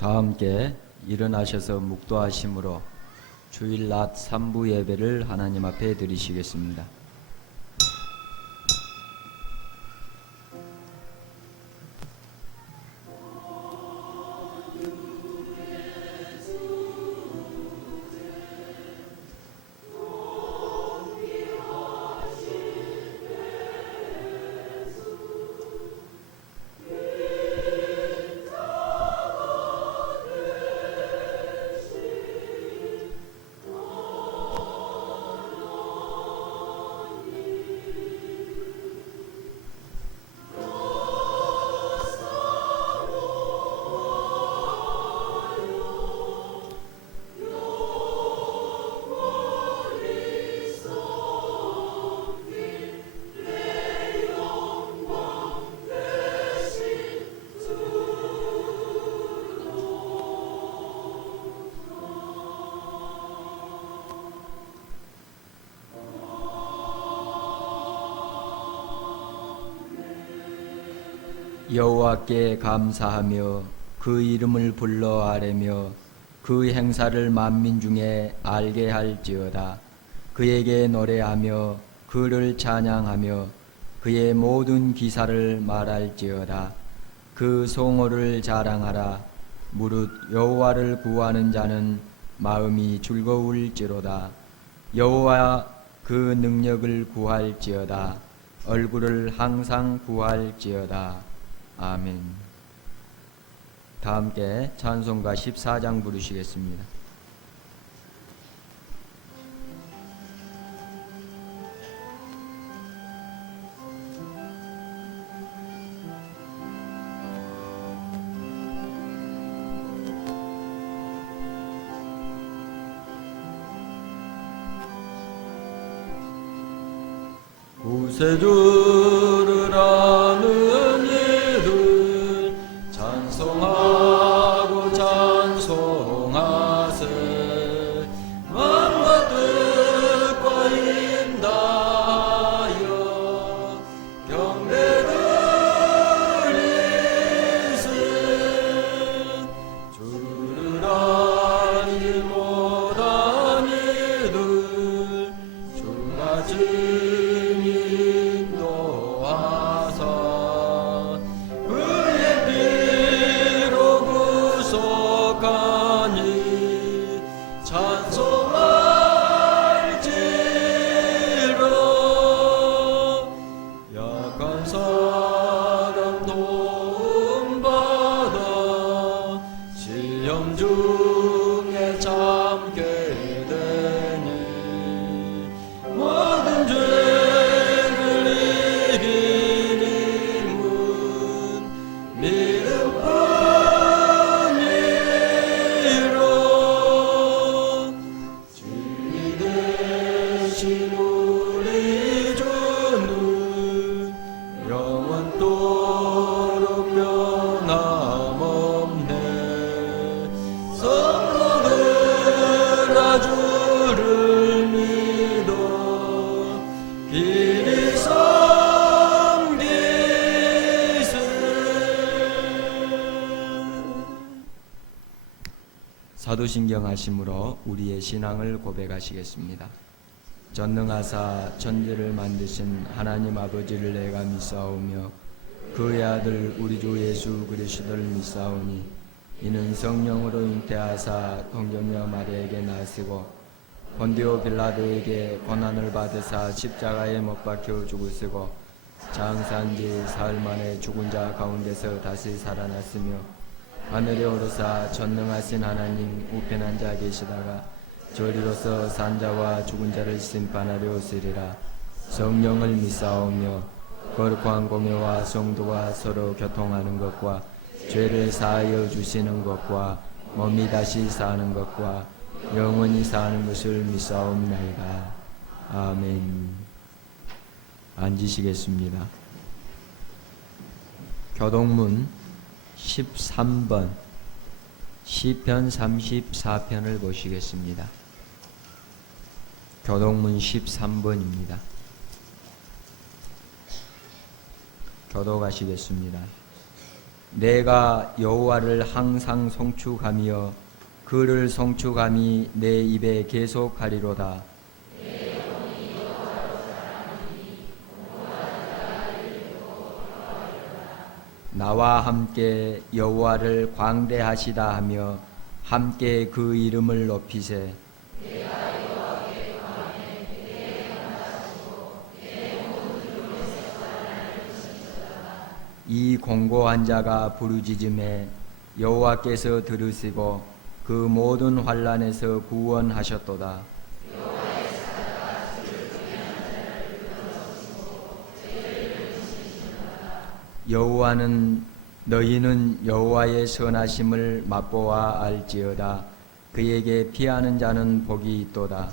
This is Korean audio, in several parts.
다 함께 일어나셔서 묵도하심으로 주일 낮 3부 예배를 하나님 앞에 드리시겠습니다. 여호와께 감사하며 그 이름을 불러 아뢰며 그 행사를 만민 중에 알게 할지어다. 그에게 노래하며 그를 찬양하며 그의 모든 기사를 말할지어다. 그 송호를 자랑하라. 무릇 여호와를 구하는 자는 마음이 즐거울지로다. 여호와 그 능력을 구할지어다. 얼굴을 항상 구할지어다. 아멘. 다 함께 찬송가 14장 부르시겠습니다. 구세주를 아는 이를 찬송하고 찬송하세. 맘과 뜻과 인다여 경배를 이세. 주를 알지 못한 이들 주가 중에 참게 되니 모든 죄를 이긴 힘은 믿음뿐이라. 주님 대신 우리 주는 영원토록 변함없네. 주를 믿어 길이 섬기세. 사도신경 하심으로 우리의 신앙을 고백하시겠습니다. 전능하사 천지를 만드신 하나님 아버지를 내가 믿사오며 그의 아들 우리 주 예수 그리스도를 믿사오니 이는 성령으로 잉태하사 동정녀 마리아에게 나시고 본디오 빌라도에게 고난을 받으사 십자가에 못 박혀 죽으시고 장사한 지 사흘 만에 죽은 자 가운데서 다시 살아났으며 하늘에 오르사 전능하신 하나님 우편한 자 계시다가 저리로서 산 자와 죽은 자를 심판하려 오시리라. 성령을 믿사오며 거룩한 공회와 성도가 서로 교통하는 것과 죄를 사하여 주시는 것과 몸이 다시 사는 것과 영원히 사는 것을 믿사옵나이다. 아멘. 앉으시겠습니다. 교동문 13번 시편 34편을 보시겠습니다. 교동문 13번입니다. 교독하시겠습니다. 내가 여호와를 항상 송축하며 그를 송축함이 내 입에 계속하리로다. 나와 함께 여호와를 광대하시다 하며 함께 그 이름을 높이세. 이 공고한 자가 부르짖음에 여호와께서 들으시고 그 모든 환난에서 구원하셨도다. 여호와는 너희는 여호와의 선하심을 맛보아 알지어다. 그에게 피하는 자는 복이 있도다.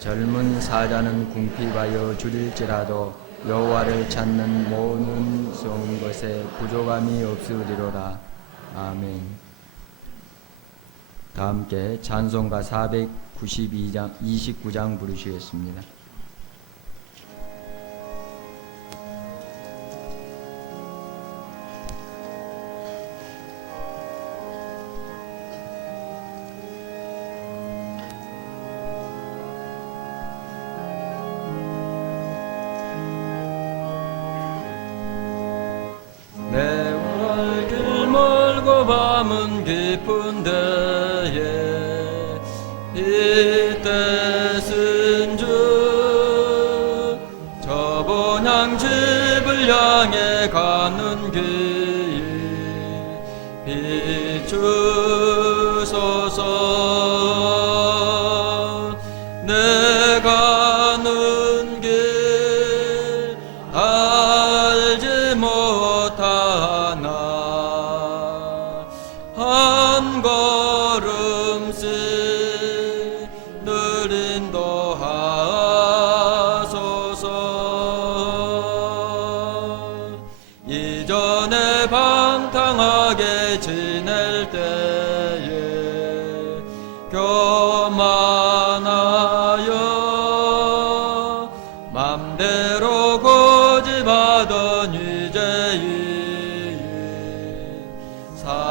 젊은 사자는 궁핍하여 줄일지라도 여호와를 찾는 모든 썩은 것에 부족함이 없으리로다. 아멘. 다 함께 찬송가 29장 부르시겠습니다. 내 길 멀고 밤은 깊은 데에 이때 쓴주 저 본향 집을 향해 가는 길 비추소서. 내 가는 길 알지 못하나 한 걸음씩 늘 인도하소서. 이전에 방탕하게 지낼 때에 교만하여 맘대로 고집하던 이제이 사소서.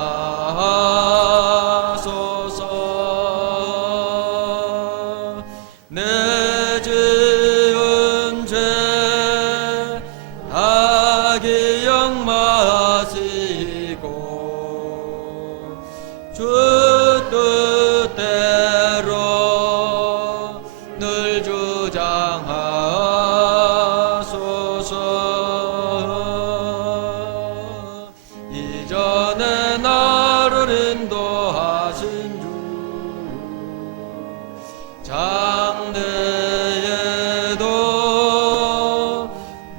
내 지은 죄 다 기억 마시고 주 뜻대로 늘 주장하소서. 이전에 나를 인도하신 주 장대에도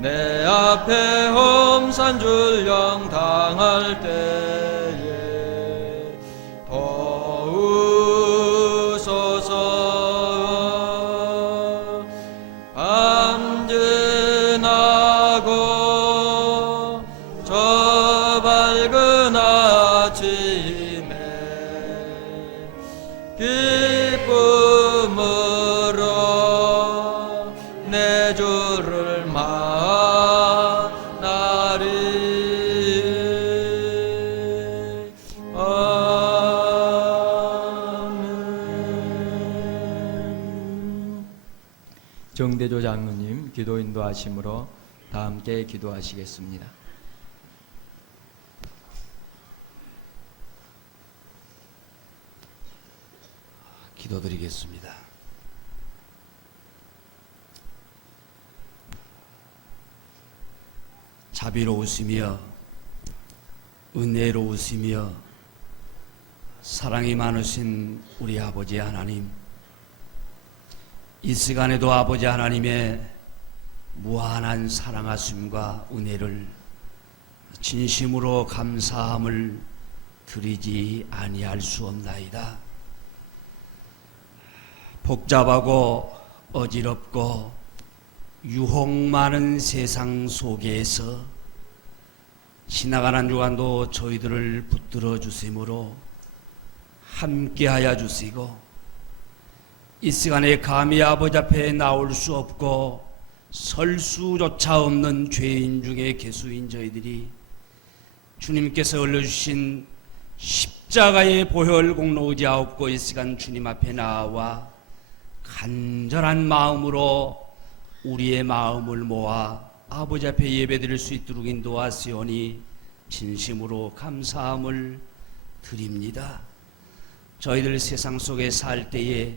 내 앞에 험산줄령 당할 때에 도우소서. 밤 지나고 저 밝은 아침에 기쁨으로 내 주를 만나리. 아멘. 정대조 장로님 기도 인도하심으로 다 함께 기도하시겠습니다. 기도드리겠습니다. 자비로우시며 은혜로우시며 사랑이 많으신 우리 아버지 하나님, 이 시간에도 아버지 하나님의 무한한 사랑하심과 은혜를 진심으로 감사함을 드리지 아니할 수 없나이다. 복잡하고 어지럽고 유혹 많은 세상 속에서 지나가는 주간도 저희들을 붙들어 주심으로 함께하여 주시고 이 시간에 감히 아버지 앞에 나올 수 없고 설 수조차 없는 죄인 중에 개수인 저희들이 주님께서 올려주신 십자가의 보혈 공로 의지하옵고 이 시간 주님 앞에 나와 간절한 마음으로 우리의 마음을 모아 아버지 앞에 예배드릴 수 있도록 인도하시오니 진심으로 감사함을 드립니다. 저희들 세상 속에 살 때에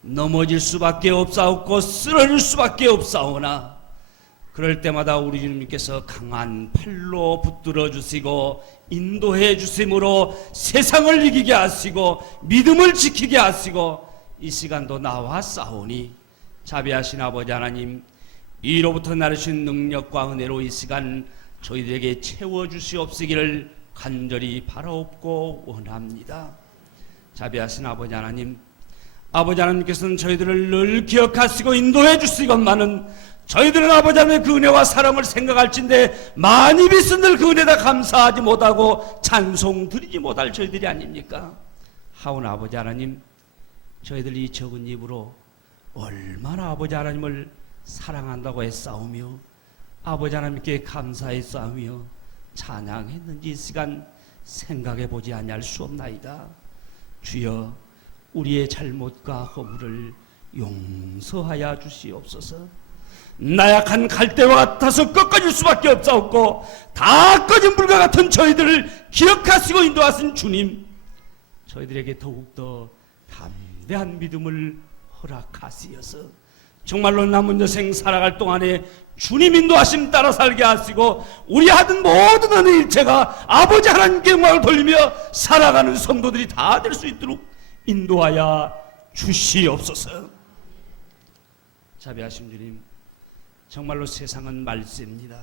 넘어질 수밖에 없사옵고 쓰러질 수밖에 없사오나 그럴 때마다 우리 주님께서 강한 팔로 붙들어 주시고 인도해 주심으로 세상을 이기게 하시고 믿음을 지키게 하시고 이 시간도 나와 싸우니 자비하신 아버지 하나님, 이로부터 나르신 능력과 은혜로 이 시간 저희들에게 채워주시옵시기를 간절히 바라옵고 원합니다. 자비하신 아버지 하나님, 아버지 하나님께서는 저희들을 늘 기억하시고 인도해 주시건만은 저희들은 아버지 하나님의 그 은혜와 사랑을 생각할진데 많이 빚은 늘 그 은혜다 감사하지 못하고 찬송 드리지 못할 저희들이 아닙니까? 하오나 아버지 하나님, 저희들이 적은 입으로 얼마나 아버지 하나님을 사랑한다고 했사오며 아버지 하나님께 감사했사오며 찬양했는지 이 시간 생각해 보지 아니할 수 없나이다. 주여, 우리의 잘못과 허물을 용서하여 주시옵소서. 나약한 갈대와 같아서 꺾어질 수밖에 없사옵고 다 꺼진 불과 같은 저희들을 기억하시고 인도하신 주님, 저희들에게 더욱더 담대한 믿음을 허락하시어서 정말로 남은 여생 살아갈 동안에 주님 인도하심 따라 살게 하시고 우리 하던 모든 어느 일체가 아버지 하나님께 영광을 돌리며 살아가는 성도들이 다 될 수 있도록 인도하여 주시옵소서. 자비하신 주님, 정말로 세상은 말세입니다.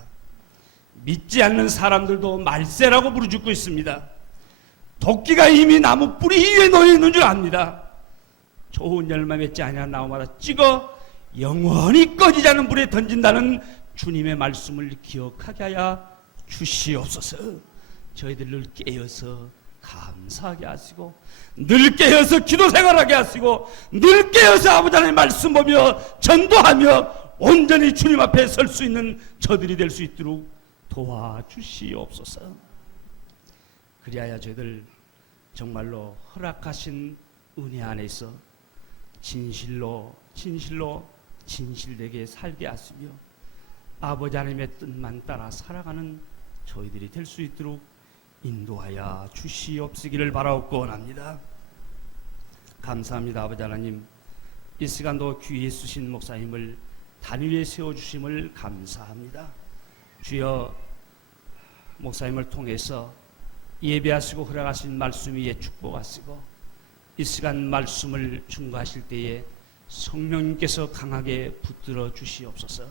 믿지 않는 사람들도 말세라고 부르짖고 있습니다. 도끼가 이미 나무 뿌리 위에 놓여 있는 줄 압니다. 좋은 열매 맺지 아니한 나무마다 찍어 영원히 꺼지지 않는 불에 던진다는 주님의 말씀을 기억하게 하여 주시옵소서. 저희들 늘 깨어서 감사하게 하시고 늘 깨어서 기도 생활하게 하시고 늘 깨어서 아버지 하나님의 말씀 보며 전도하며 온전히 주님 앞에 설 수 있는 저들이 될 수 있도록 도와주시옵소서. 그리하여 저희들 정말로 허락하신 은혜 안에서 진실되게 살게 하시며 아버지 하나님의 뜻만 따라 살아가는 저희들이 될 수 있도록 인도하여 주시옵시기를 바라옵고 원합니다. 감사합니다. 아버지 하나님, 이 시간도 귀히 쓰신 목사님을 단위에 세워주심을 감사합니다. 주여, 목사님을 통해서 예배하시고 허락하신 말씀 위에 축복하시고 이 시간 말씀을 증거하실 때에 성령님께서 강하게 붙들어 주시옵소서.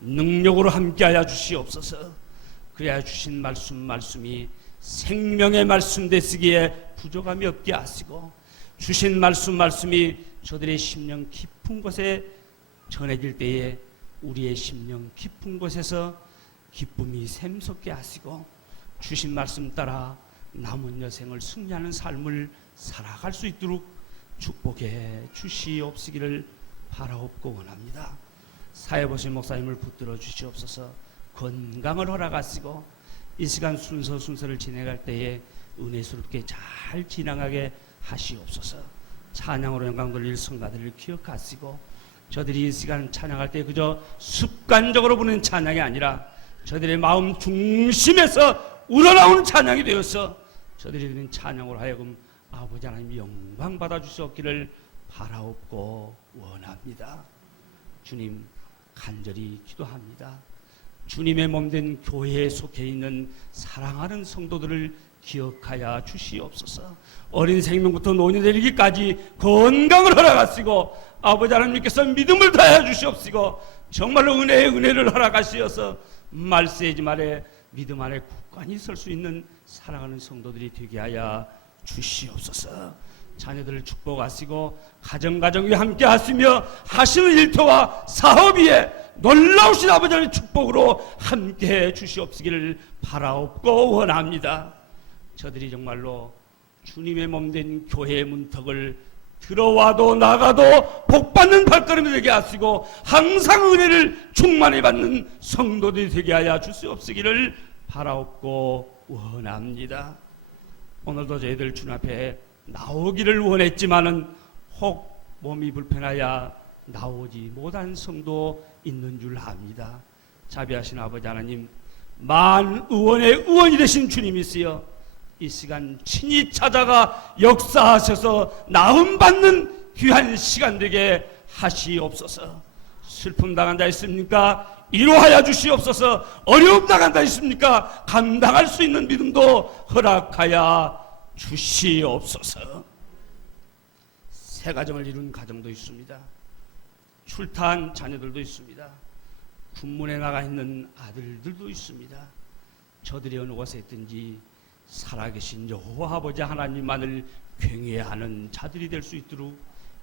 능력으로 함께하여 주시옵소서. 그래야 주신 말씀이 생명의 말씀 되시기에 부족함이 없게 하시고 주신 말씀이 저들의 심령 깊은 곳에 전해질 때에 우리의 심령 깊은 곳에서 기쁨이 샘솟게 하시고 주신 말씀 따라 남은 여생을 승리하는 삶을 살아갈 수 있도록 축복해 주시옵시기를 바라옵고 원합니다. 사회보신 목사님을 붙들어 주시옵소서. 건강을 허락하시고 이 시간 순서를 진행할 때에 은혜스럽게 잘 진행하게 하시옵소서. 찬양으로 영광 돌릴 성가들을 기억하시고 저들이 이 시간 찬양할 때 그저 습관적으로 부르는 찬양이 아니라 저들의 마음 중심에서 우러나오는 찬양이 되어서 저들이 드리는 찬양으로 하여금 아버지 하나님 영광 받아 주시옵기를 바라옵고 원합니다. 주님, 간절히 기도합니다. 주님의 몸된 교회에 속해 있는 사랑하는 성도들을 기억하여 주시옵소서. 어린 생명부터 노인이 되기까지 건강을 허락하시고 아버지 하나님께서 믿음을 다하여 주시옵시고 정말로 은혜의 은혜를 허락하시어서 말세지 말에 믿음 안에 굳건히 설 수 있는 사랑하는 성도들이 되게 하여 주시옵소서. 자녀들을 축복하시고 가정 위에 함께 하시며 하시는 일터와 사업 위에 놀라우신 아버지 하나님의 축복으로 함께 주시옵시기를 바라옵고 원합니다. 저들이 정말로 주님의 몸된 교회의 문턱을 들어와도 나가도 복받는 발걸음이 되게 하시고 항상 은혜를 충만히 받는 성도들이 되게 하여 주시옵시기를 바라옵고 원합니다. 오늘도 저희들 주님 앞에 나오기를 원했지만은 혹 몸이 불편하여 나오지 못한 성도 있는 줄 압니다. 자비하신 아버지 하나님, 만 의원의 의원이 되신 주님이시여 이 시간 친히 찾아가 역사하셔서 나음받는 귀한 시간 되게 하시옵소서. 슬픔 당한 자 있습니까? 위로하여 주시옵소서. 어려움 당한 자 있습니까? 감당할 수 있는 믿음도 허락하여 주시옵소서. 새 가정을 이룬 가정도 있습니다. 출타한 자녀들도 있습니다. 군문에 나가 있는 아들들도 있습니다. 저들이 어느 곳에 있든지 살아계신 여호와 아버지 하나님만을 경외하는 자들이 될 수 있도록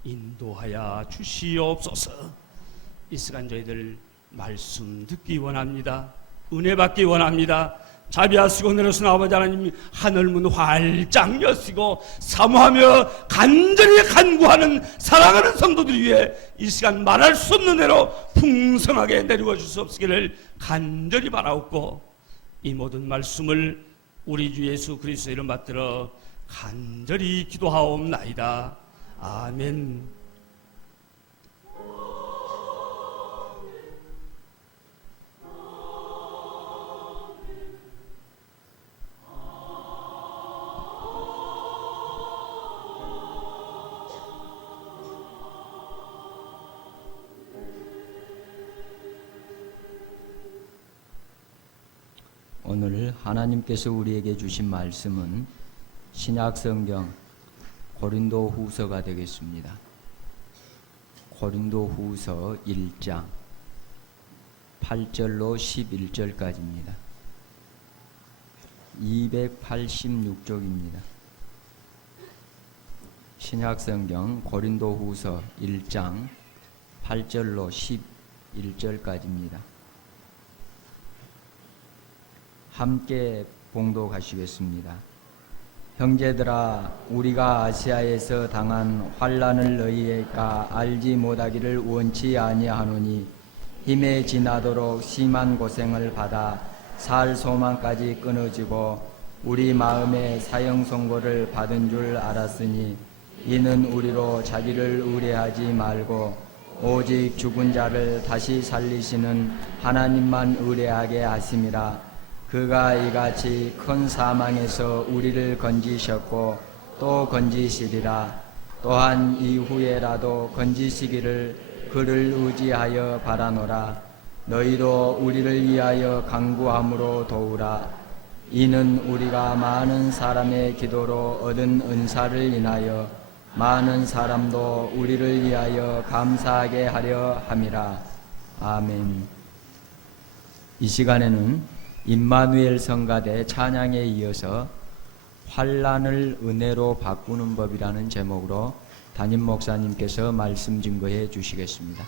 인도하여 주시옵소서. 이 시간 저희들 말씀 듣기 원합니다. 은혜 받기 원합니다. 자비하시고 내려오신 아버지 하나님, 하늘문 활짝 여시고 사모하며 간절히 간구하는 사랑하는 성도들 위해 이 시간 말할 수 없는 대로 풍성하게 내려와 주시옵시기를 간절히 바라옵고, 이 모든 말씀을 우리 주 예수 그리스도의 이름 받들어 간절히 기도하옵나이다. 아멘. 오늘 하나님께서 우리에게 주신 말씀은 신약성경 고린도후서가 되겠습니다. 고린도후서 1장 8절로 11절까지입니다. 286쪽입니다. 신약성경 고린도후서 1장 8절로 11절까지입니다. 함께 봉독하시겠습니다. 형제들아, 우리가 아시아에서 당한 환난을 너희가 알지 못하기를 원치 아니하노니 힘에 지나도록 심한 고생을 받아 살 소망까지 끊어지고 우리 마음에 사형 선고를 받은 줄 알았으니 이는 우리로 자기를 의뢰하지 말고 오직 죽은 자를 다시 살리시는 하나님만 의뢰하게 하심이라. 그가 이같이 큰 사망에서 우리를 건지셨고 또 건지시리라. 또한 이후에라도 건지시기를 그를 의지하여 바라노라. 너희도 우리를 위하여 간구함으로 도우라. 이는 우리가 많은 사람의 기도로 얻은 은사를 인하여 많은 사람도 우리를 위하여 감사하게 하려 함이라. 아멘. 이 시간에는 임마누엘 성가대 찬양에 이어서 환난을 은혜로 바꾸는 법이라는 제목으로 담임 목사님께서 말씀 증거해 주시겠습니다.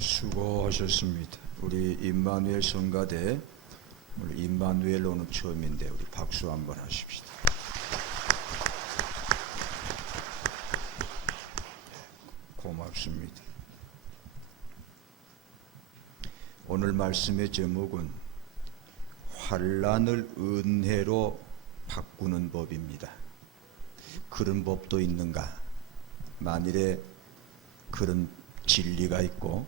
수고하셨습니다. 우리 임마누엘 성가대, 우리 임마누엘 오는 처음인데 우리 박수 한번 하십시다. 고맙습니다. 오늘 말씀의 제목은 환난을 은혜로 바꾸는 법입니다. 그런 법도 있는가? 만일에 그런 진리가 있고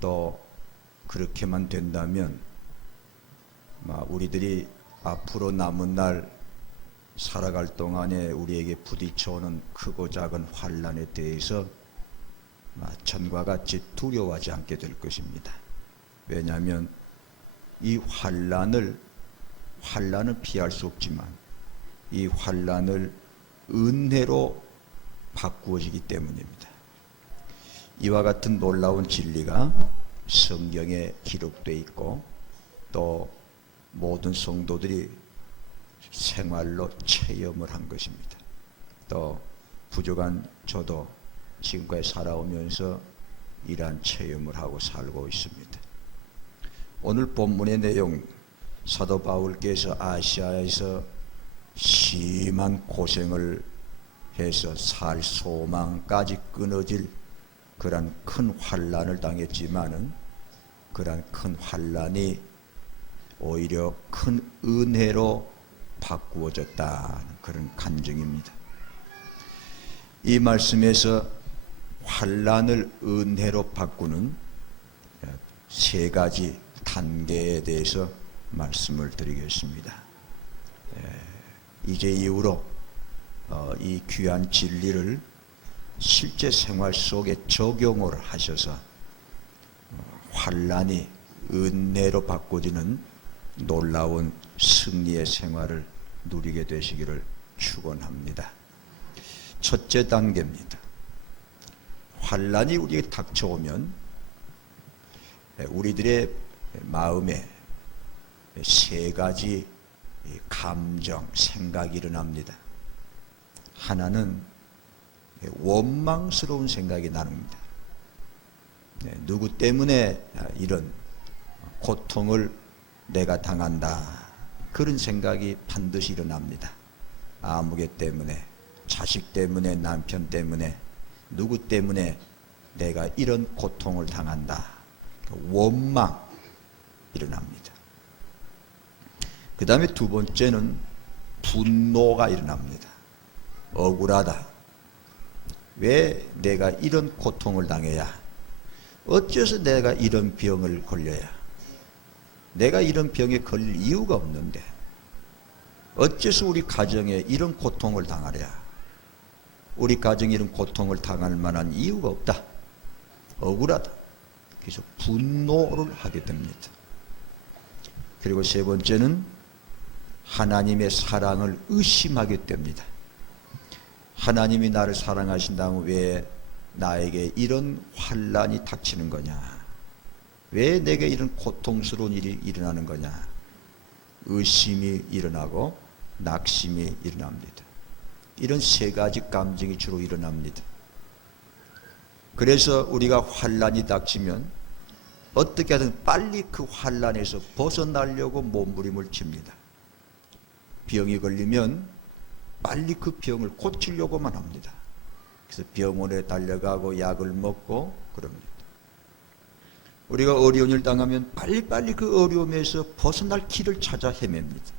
또 그렇게만 된다면 우리들이 앞으로 남은 날 살아갈 동안에 우리에게 부딪혀오는 크고 작은 환난에 대해서 전과 같이 두려워하지 않게 될 것입니다. 왜냐하면 이 환난을 피할 수 없지만 이 환난을 은혜로 바꾸어지기 때문입니다. 이와 같은 놀라운 진리가 성경에 기록되어 있고 또 모든 성도들이 생활로 체험을 한 것입니다. 또 부족한 저도 지금까지 살아오면서 이러한 체험을 하고 살고 있습니다. 오늘 본문의 내용, 사도 바울께서 아시아에서 심한 고생을 해서 살 소망까지 끊어질 그러한 큰 환난을 당했지만은 그러한 큰 환난이 오히려 큰 은혜로 바꾸어졌다는 그런 간증입니다. 이 말씀에서 환난을 은혜로 바꾸는 세 가지 단계에 대해서 말씀을 드리겠습니다. 이제 이후로 이 귀한 진리를 실제 생활 속에 적용을 하셔서 환난이 은혜로 바꿔지는 놀라운 승리의 생활을 누리게 되시기를 축원합니다. 첫째 단계입니다. 환난이 우리에게 닥쳐오면 우리들의 마음에 세 가지 감정, 생각이 일어납니다. 하나는 원망스러운 생각이 나릅니다. 누구 때문에 이런 고통을 내가 당한다, 그런 생각이 반드시 일어납니다. 아무개 때문에, 자식 때문에, 남편 때문에, 누구 때문에 내가 이런 고통을 당한다, 원망 일어납니다. 그 다음에 두 번째는 분노가 일어납니다. 억울하다. 왜 내가 이런 고통을 당해야? 어째서 내가 이런 병을 걸려야? 내가 이런 병에 걸릴 이유가 없는데 어째서 우리 가정에 이런 고통을 당하랴? 우리 가정에 이런 고통을 당할 만한 이유가 없다. 억울하다. 그래서 분노를 하게 됩니다. 그리고 세 번째는 하나님의 사랑을 의심하게 됩니다. 하나님이 나를 사랑하신다면 왜 나에게 이런 환난이 닥치는 거냐? 왜 내게 이런 고통스러운 일이 일어나는 거냐? 의심이 일어나고 낙심이 일어납니다. 이런 세 가지 감정이 주로 일어납니다. 그래서 우리가 환난이 닥치면 어떻게 하든 빨리 그 환난에서 벗어나려고 몸부림을 칩니다. 병이 걸리면 빨리 그 병을 고치려고만 합니다. 그래서 병원에 달려가고 약을 먹고 그럽니다. 우리가 어려운 일 당하면 빨리빨리 그 어려움에서 벗어날 길을 찾아 헤맵니다.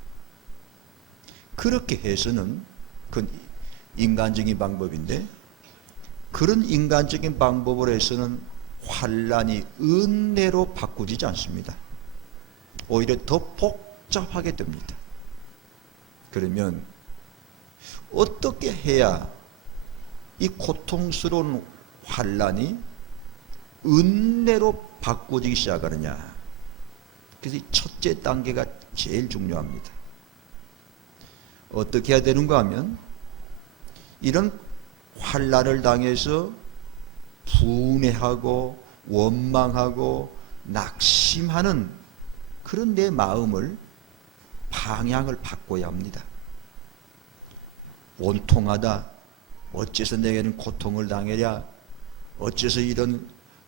그렇게 해서는 그건 인간적인 방법인데, 그런 인간적인 방법으로 해서는 환난이 은혜로 바꾸지지 않습니다. 오히려 더 복잡하게 됩니다. 그러면 어떻게 해야 이 고통스러운 환난이 은혜로 바꿔지기 시작하느냐? 그래서 이 첫째 단계가 제일 중요합니다. 어떻게 해야 되는가 하면 이런 환난을 당해서 분해하고 원망하고 낙심하는 그런 내 마음을 방향을 바꿔야 합니다. 원통하다. 어째서 내게는 고통을 당하랴? 어째서 이런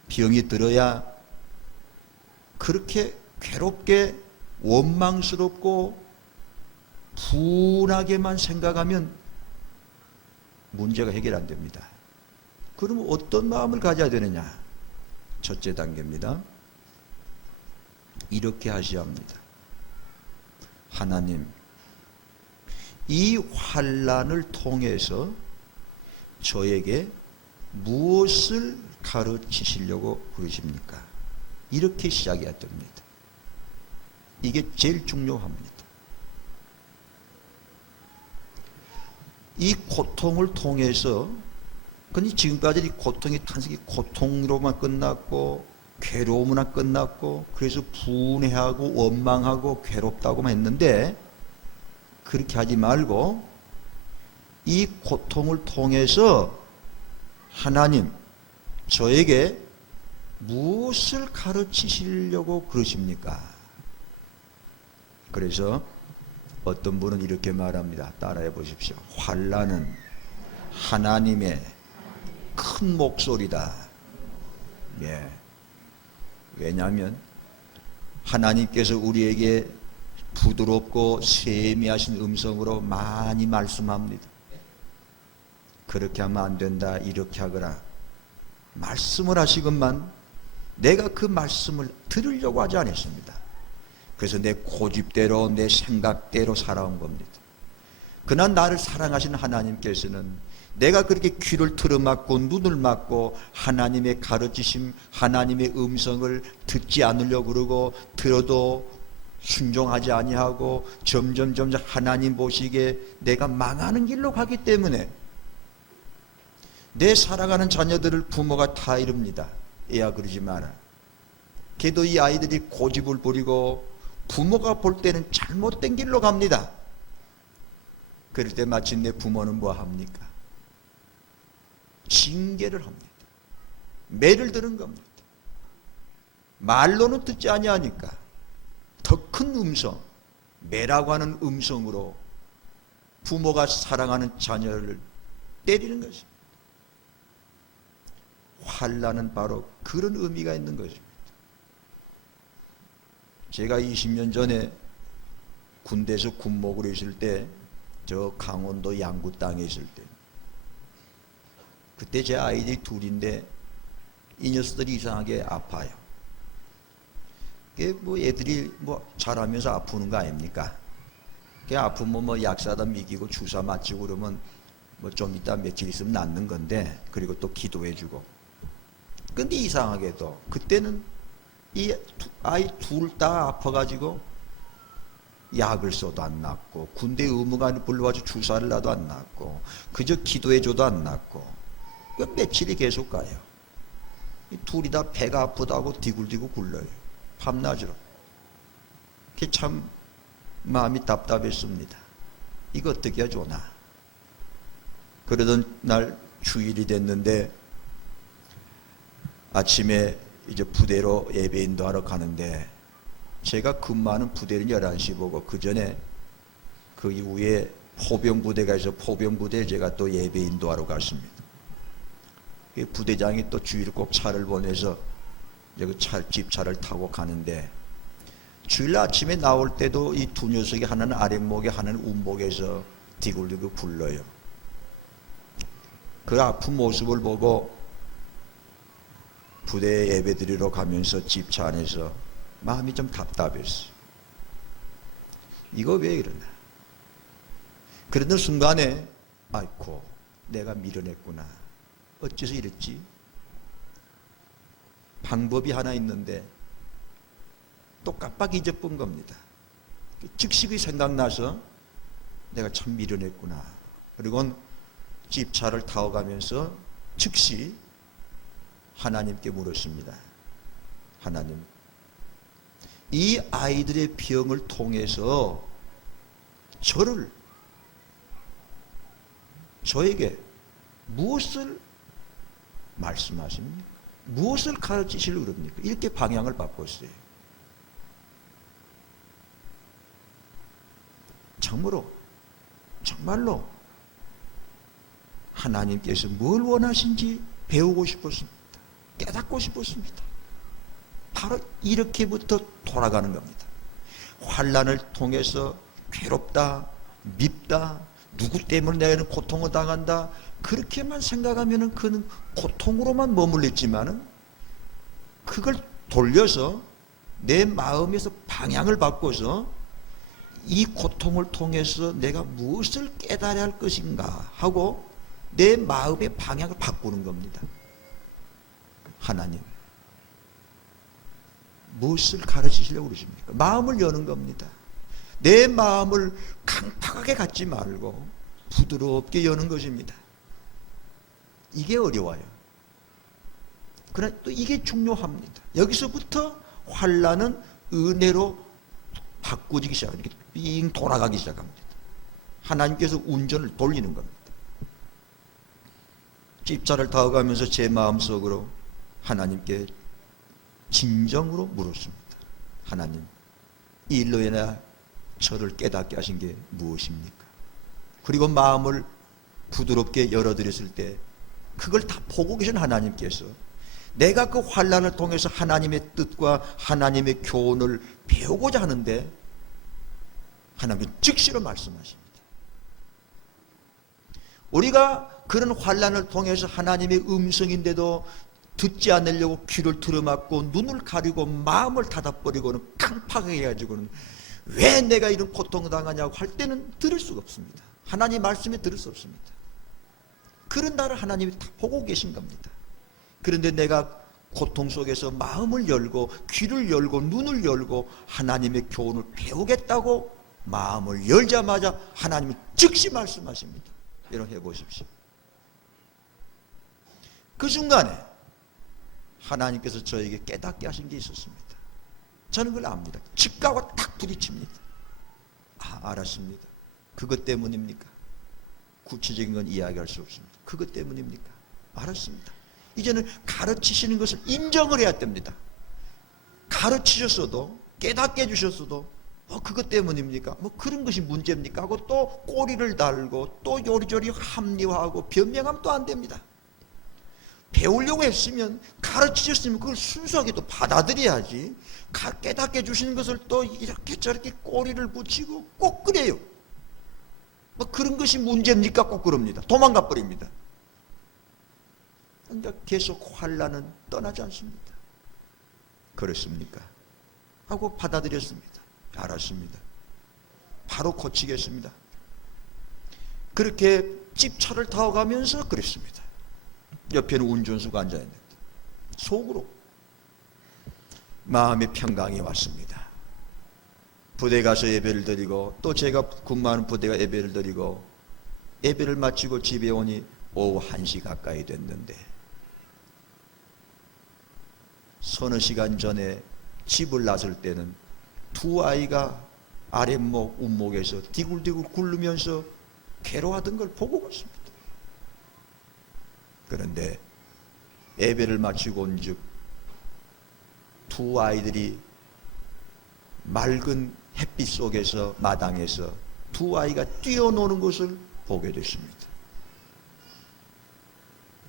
병이 들어야 그렇게 괴롭게 원망스럽고 분하게만 생각하면 문제가 해결 안 됩니다. 그러면 어떤 마음을 가져야 되느냐? 첫째 단계입니다. 이렇게 하셔야 합니다. 하나님, 이 환난을 통해서 저에게 무엇을 가르치시려고 그러십니까? 이렇게 시작해야 됩니다. 이게 제일 중요합니다. 이 고통을 통해서, 근데 지금까지 이 고통이 단순히 고통으로만 끝났고 괴로움으로만 끝났고 그래서 분해하고 원망하고 괴롭다고만 했는데, 그렇게 하지 말고 이 고통을 통해서 하나님, 저에게 무엇을 가르치시려고 그러십니까? 그래서 어떤 분은 이렇게 말합니다. 따라해 보십시오. 환난은 하나님의 큰 목소리다. 예. 왜냐하면 하나님께서 우리에게 부드럽고 세미하신 음성으로 많이 말씀합니다. 그렇게 하면 안 된다, 이렇게 하거라. 말씀을 하시건만 내가 그 말씀을 들으려고 하지 않았습니다. 그래서 내 고집대로 내 생각대로 살아온 겁니다. 그러나 나를 사랑하시는 하나님께서는 내가 그렇게 귀를 틀어막고 눈을 막고 하나님의 가르치심, 하나님의 음성을 듣지 않으려고 그러고 들어도 순종하지 아니하고 점점 하나님 보시기에 내가 망하는 길로 가기 때문에 내 사랑하는 자녀들을 부모가 다 이릅니다. 애야 그러지 마라. 걔도 이 아이들이 고집을 부리고 부모가 볼 때는 잘못된 길로 갑니다. 그럴 때 마침내 부모는 뭐 합니까? 징계를 합니다. 매를 드는 겁니다. 말로는 듣지 아니하니까 더 큰 음성, 매라고 하는 음성으로 부모가 사랑하는 자녀를 때리는 것입니다. 환난은 바로 그런 의미가 있는 것입니다. 제가 20년 전에 군대에서 군목으로 있을 때, 저 강원도 양구 땅에 있을 때, 그때 제 아이들이 둘인데 이 녀석들이 이상하게 아파요. 그게 뭐 애들이 뭐 자라면서 아프는 거 아닙니까? 그게 아프면 뭐 약 사다 먹이고 주사 맞추고 그러면 뭐 좀 이따 며칠 있으면 낫는 건데, 그리고 또 기도해주고. 근데 이상하게도 그때는 이 아이 둘 다 아파가지고 약을 써도 안 낫고 군대 의무관을 불러가지고 주사를 놔도 안 낫고 그저 기도해줘도 안 낫고 그 며칠이 계속 가요. 이 둘이 다 배가 아프다고 디굴디굴 굴러요. 밤낮으로. 그게 참 마음이 답답했습니다. 이거 어떻게 해야 좋나. 그러던 날 주일이 됐는데 아침에 이제 부대로 예배 인도하러 가는데, 제가 근무하는 부대는 11시 보고 그 전에 그 이후에 포병부대가 있어 포병부대에 제가 또 예배 인도하러 갔습니다. 부대장이 또 주일에 꼭 차를 보내서 이제 그 집차를 타고 가는데, 주일 아침에 나올 때도 이 두 녀석이 하나는 아랫목에 하나는 운목에서 디굴디굴 굴러요. 그 아픈 모습을 보고 부대 예배 드리러 가면서 집차 안에서 마음이 좀 답답했어요. 이거 왜 이러나. 그러던 순간에 아이고 내가 밀어냈구나. 어째서 이랬지? 방법이 하나 있는데 또 깜빡 잊어본 겁니다. 즉시 그 생각나서 내가 참 밀어냈구나. 그리고 집차를 타고 가면서 즉시 하나님께 물었습니다. 하나님, 이 아이들의 병을 통해서 저에게 무엇을 말씀하십니까? 무엇을 가르치시려고 그럽니까? 이렇게 방향을 바꿨어요. 정말로 하나님께서 뭘 원하신지 배우고 싶었습니다. 깨닫고 싶었습니다. 바로 이렇게부터 돌아가는 겁니다. 환난을 통해서 괴롭다, 밉다, 누구 때문에 내가 이런 고통을 당한다, 그렇게만 생각하면은 그는 고통으로만 머물렀지만은 그걸 돌려서 내 마음에서 방향을 바꿔서 이 고통을 통해서 내가 무엇을 깨달아야 할 것인가 하고 내 마음의 방향을 바꾸는 겁니다. 하나님 무엇을 가르치시려고 그러십니까? 마음을 여는 겁니다. 내 마음을 강팍하게 갖지 말고 부드럽게 여는 것입니다. 이게 어려워요. 그러나 또 이게 중요합니다. 여기서부터 환난은 은혜로 바꾸기 시작합니다. 이렇게 빙 돌아가기 시작합니다. 하나님께서 운전을 돌리는 겁니다. 집차를 타고가면서 제 마음속으로 하나님께 진정으로 물었습니다. 하나님, 이 일로 인해 저를 깨닫게 하신 게 무엇입니까? 그리고 마음을 부드럽게 열어드렸을 때 그걸 다 보고 계신 하나님께서 내가 그 환난을 통해서 하나님의 뜻과 하나님의 교훈을 배우고자 하는데 하나님께 즉시로 말씀하십니다. 우리가 그런 환난을 통해서 하나님의 음성인데도 듣지 않으려고 귀를 틀어막고 눈을 가리고 마음을 닫아버리고는 강팍하게 해가지고는 왜 내가 이런 고통을 당하냐고 할 때는 들을 수가 없습니다. 하나님 말씀에 들을 수 없습니다. 그런 나를 하나님이 다 보고 계신 겁니다. 그런데 내가 고통 속에서 마음을 열고 귀를 열고 눈을 열고 하나님의 교훈을 배우겠다고 마음을 열자마자 하나님은 즉시 말씀하십니다. 이렇게 해보십시오. 그 순간에 하나님께서 저에게 깨닫게 하신 게 있었습니다. 저는 그걸 압니다. 직각으로 딱 부딪힙니다. 아, 알았습니다. 그것 때문입니까? 구체적인 건 이야기할 수 없습니다. 그것 때문입니까? 알았습니다. 이제는 가르치시는 것을 인정을 해야 됩니다. 가르치셨어도 깨닫게 해주셨어도 그것 때문입니까? 뭐 그런 것이 문제입니까? 하고 또 꼬리를 달고 또 요리조리 합리화하고 변명하면 또 안 됩니다. 배우려고 했으면 가르치셨으면 그걸 순수하게 또 받아들여야지. 깨닫게 해주시는 것을 또 이렇게 저렇게 꼬리를 붙이고 꼭 그래요. 뭐 그런 것이 문제입니까? 꼭 그럽니다. 도망가 버립니다. 그러니까 계속 환난은 떠나지 않습니다. 그렇습니까? 하고 받아들였습니다. 알았습니다. 바로 고치겠습니다. 그렇게 집차를 타고 가면서 그랬습니다. 옆에는 운전수가 앉아있는데 속으로 마음의 평강이 왔습니다. 부대 가서 예배를 드리고 또 제가 근무하는 부대가 예배를 드리고 예배를 마치고 집에 오니 오후 1시 가까이 됐는데 서너 시간 전에 집을 나설 때는 두 아이가 아랫목 운목에서 디굴디굴 굴르면서 괴로워하던 걸 보고 갔습니다. 그런데 예배를 마치고 온즉 두 아이들이 맑은 햇빛 속에서 마당에서 두 아이가 뛰어노는 것을 보게 됐습니다.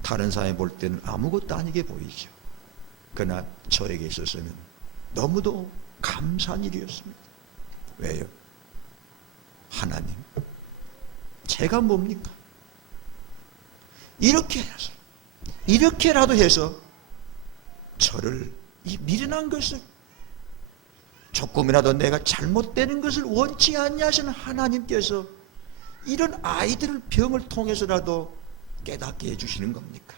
다른 사람이 볼 때는 아무것도 아니게 보이죠. 그러나 저에게 있어서는 너무도 감사한 일이었습니다. 왜요? 하나님, 제가 뭡니까? 이렇게라도 해서 저를 이 미련한 것을 조금이라도 내가 잘못되는 것을 원치 아니하시는 하나님께서 이런 아이들을 병을 통해서라도 깨닫게 해주시는 겁니까?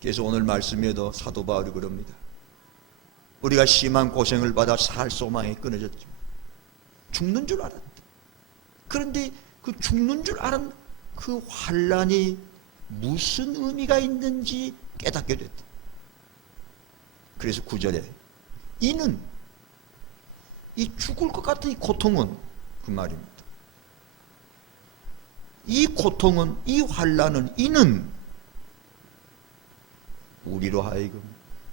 그래서 오늘 말씀에도 사도 바울이 그럽니다. 우리가 심한 고생을 받아 살 소망이 끊어졌지만 죽는 줄 알았다. 그런데 그 죽는 줄 알은 그 환난이 무슨 의미가 있는지 깨닫게 됐다. 그래서 9절에 이는 이 죽을 것 같은 이 고통은 그 말입니다. 이 고통은 이 환난은 이는 우리로 하여금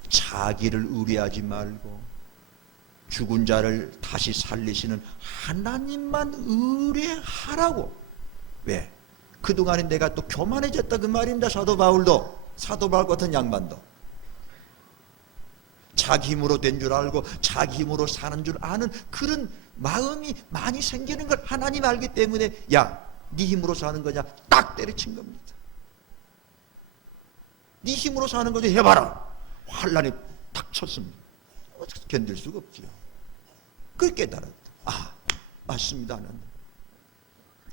자기를 의뢰하지 말고 죽은 자를 다시 살리시는 하나님만 의뢰하라고. 왜? 그동안에 내가 또 교만해졌다 그 말입니다. 사도 바울 같은 양반도 자기 힘으로 된 줄 알고 자기 힘으로 사는 줄 아는 그런 마음이 많이 생기는 걸 하나님 알기 때문에 야, 네 힘으로 사는 거냐 딱 때려친 겁니다. 네 힘으로 사는 거지 해봐라. 환란이 탁 쳤습니다. 견딜 수가 없죠. 그걸 깨달았다. 아, 맞습니다. 나는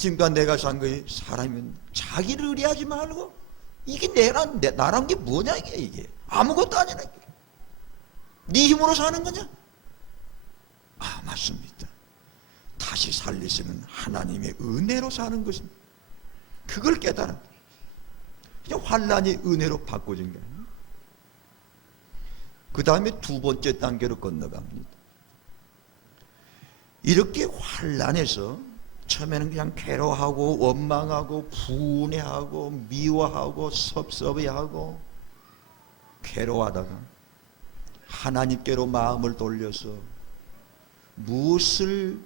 지금까지 내가 산 거에 사람은 자기를 의뢰하지 말고 이게 나란 게 뭐냐 이게 아무것도 아니라 네 힘으로 사는 거냐? 아, 맞습니다. 다시 살리시는 하나님의 은혜로 사는 것입니다. 그걸 깨달아. 환란이 은혜로 바꿔진 거예요. 그 다음에 두 번째 단계로 건너갑니다. 이렇게 환란해서 처음에는 그냥 괴로워하고 원망하고 분해하고 미워하고 섭섭해하고 괴로워하다가 하나님께로 마음을 돌려서 무엇을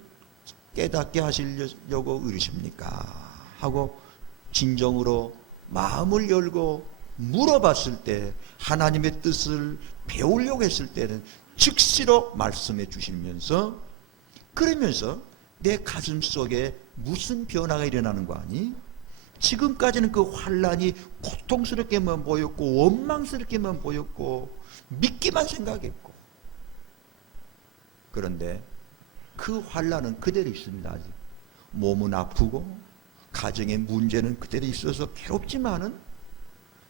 깨닫게 하시려고 그러십니까? 하고 진정으로 마음을 열고 물어봤을 때 하나님의 뜻을 배우려고 했을 때는 즉시로 말씀해 주시면서 그러면서 내 가슴 속에 무슨 변화가 일어나는 거 아니? 지금까지는 그 환란이 고통스럽게만 보였고 원망스럽게만 보였고 믿기만 생각했고 그런데 그 환란은 그대로 있습니다. 아직 몸은 아프고 가정의 문제는 그대로 있어서 괴롭지만은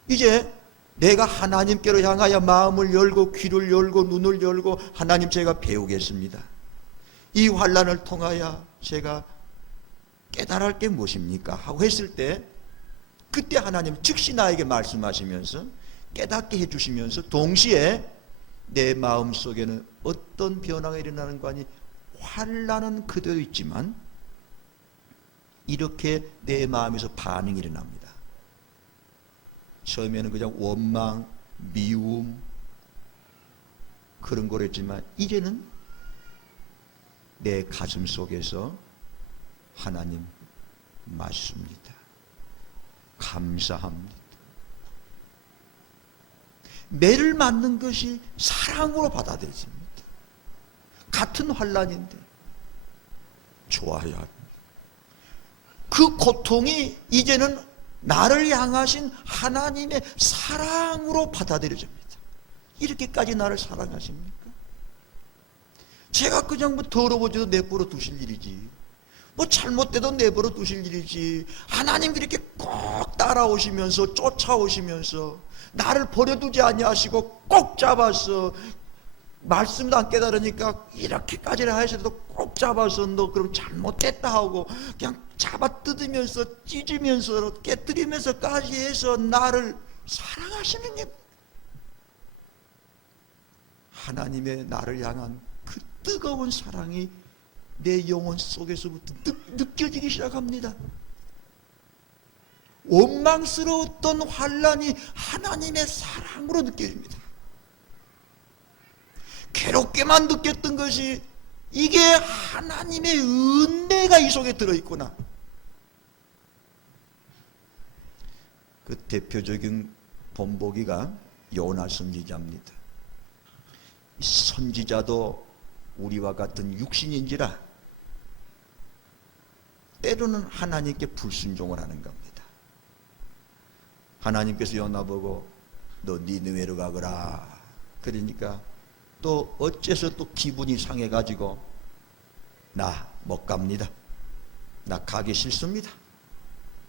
이제 내가 하나님께로 향하여 마음을 열고 귀를 열고 눈을 열고 하나님 제가 배우겠습니다. 이 환란을 통하여 제가 깨달을 게 무엇입니까? 하고 했을 때 그때 하나님 즉시 나에게 말씀하시면서 깨닫게 해주시면서 동시에 내 마음 속에는 어떤 변화가 일어나는 거 아니 환란은 그대로 있지만 이렇게 내 마음에서 반응이 일어납니다. 처음에는 그냥 원망, 미움 그런 거랬지만 이제는 내 가슴 속에서 하나님 맞습니다. 감사합니다. 매를 맞는 것이 사랑으로 받아들여집니다. 같은 환란인데 좋아야 합니다. 그 고통이 이제는 나를 향하신 하나님의 사랑으로 받아들여집니다. 이렇게까지 나를 사랑하십니까? 제가 그냥 뭐 더러워져도 내버려 두실 일이지 뭐 잘못돼도 내버려 두실 일이지 하나님 그렇게 꼭 따라오시면서 쫓아오시면서 나를 버려두지 아니하시고 꼭 잡아서 말씀도 안 깨달으니까 이렇게까지는 하셔도 꼭 잡아서 너 그럼 잘못됐다 하고 그냥 잡아 뜯으면서 찢으면서 깨뜨리면서까지 해서 나를 사랑하시는 게 하나님의 나를 향한 그 뜨거운 사랑이 내 영혼 속에서부터 느껴지기 시작합니다. 원망스러웠던 환란이 하나님의 사랑으로 느껴집니다. 괴롭게만 느꼈던 것이 이게 하나님의 은혜가 이 속에 들어있구나. 그 대표적인 본보기가 요나 선지자입니다. 선지자도 우리와 같은 육신인지라 때로는 하나님께 불순종을 하는 겁니다. 하나님께서 요나 보고 너 니느웨로 가거라 그러니까 또 어째서 또 기분이 상해가지고 나 못 갑니다. 나 가기 싫습니다.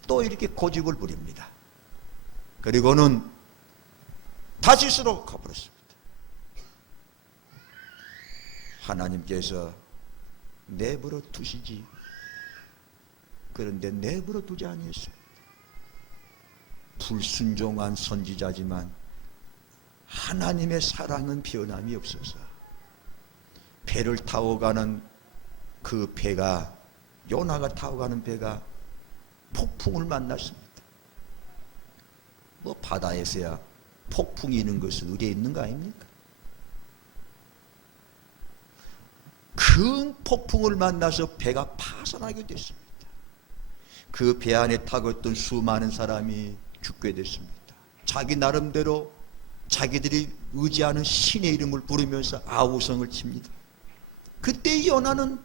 또 이렇게 고집을 부립니다. 그리고는 다시스로 가버렸습니다. 하나님께서 내버려 두시지. 그런데 내버려 두지 아니했습니다. 불순종한 선지자지만 하나님의 사랑은 변함이 없어서 배를 타고 가는 그 배가 요나가 타고 가는 배가 폭풍을 만났습니다. 뭐 바다에서야 폭풍이 있는 것은 의뢰 있는 거 아닙니까? 큰 폭풍을 만나서 배가 파산하게 됐습니다. 그 배 안에 타고 있던 수많은 사람이 죽게 됐습니다. 자기 나름대로 자기들이 의지하는 신의 이름을 부르면서 아우성을 칩니다. 그때 이 요나는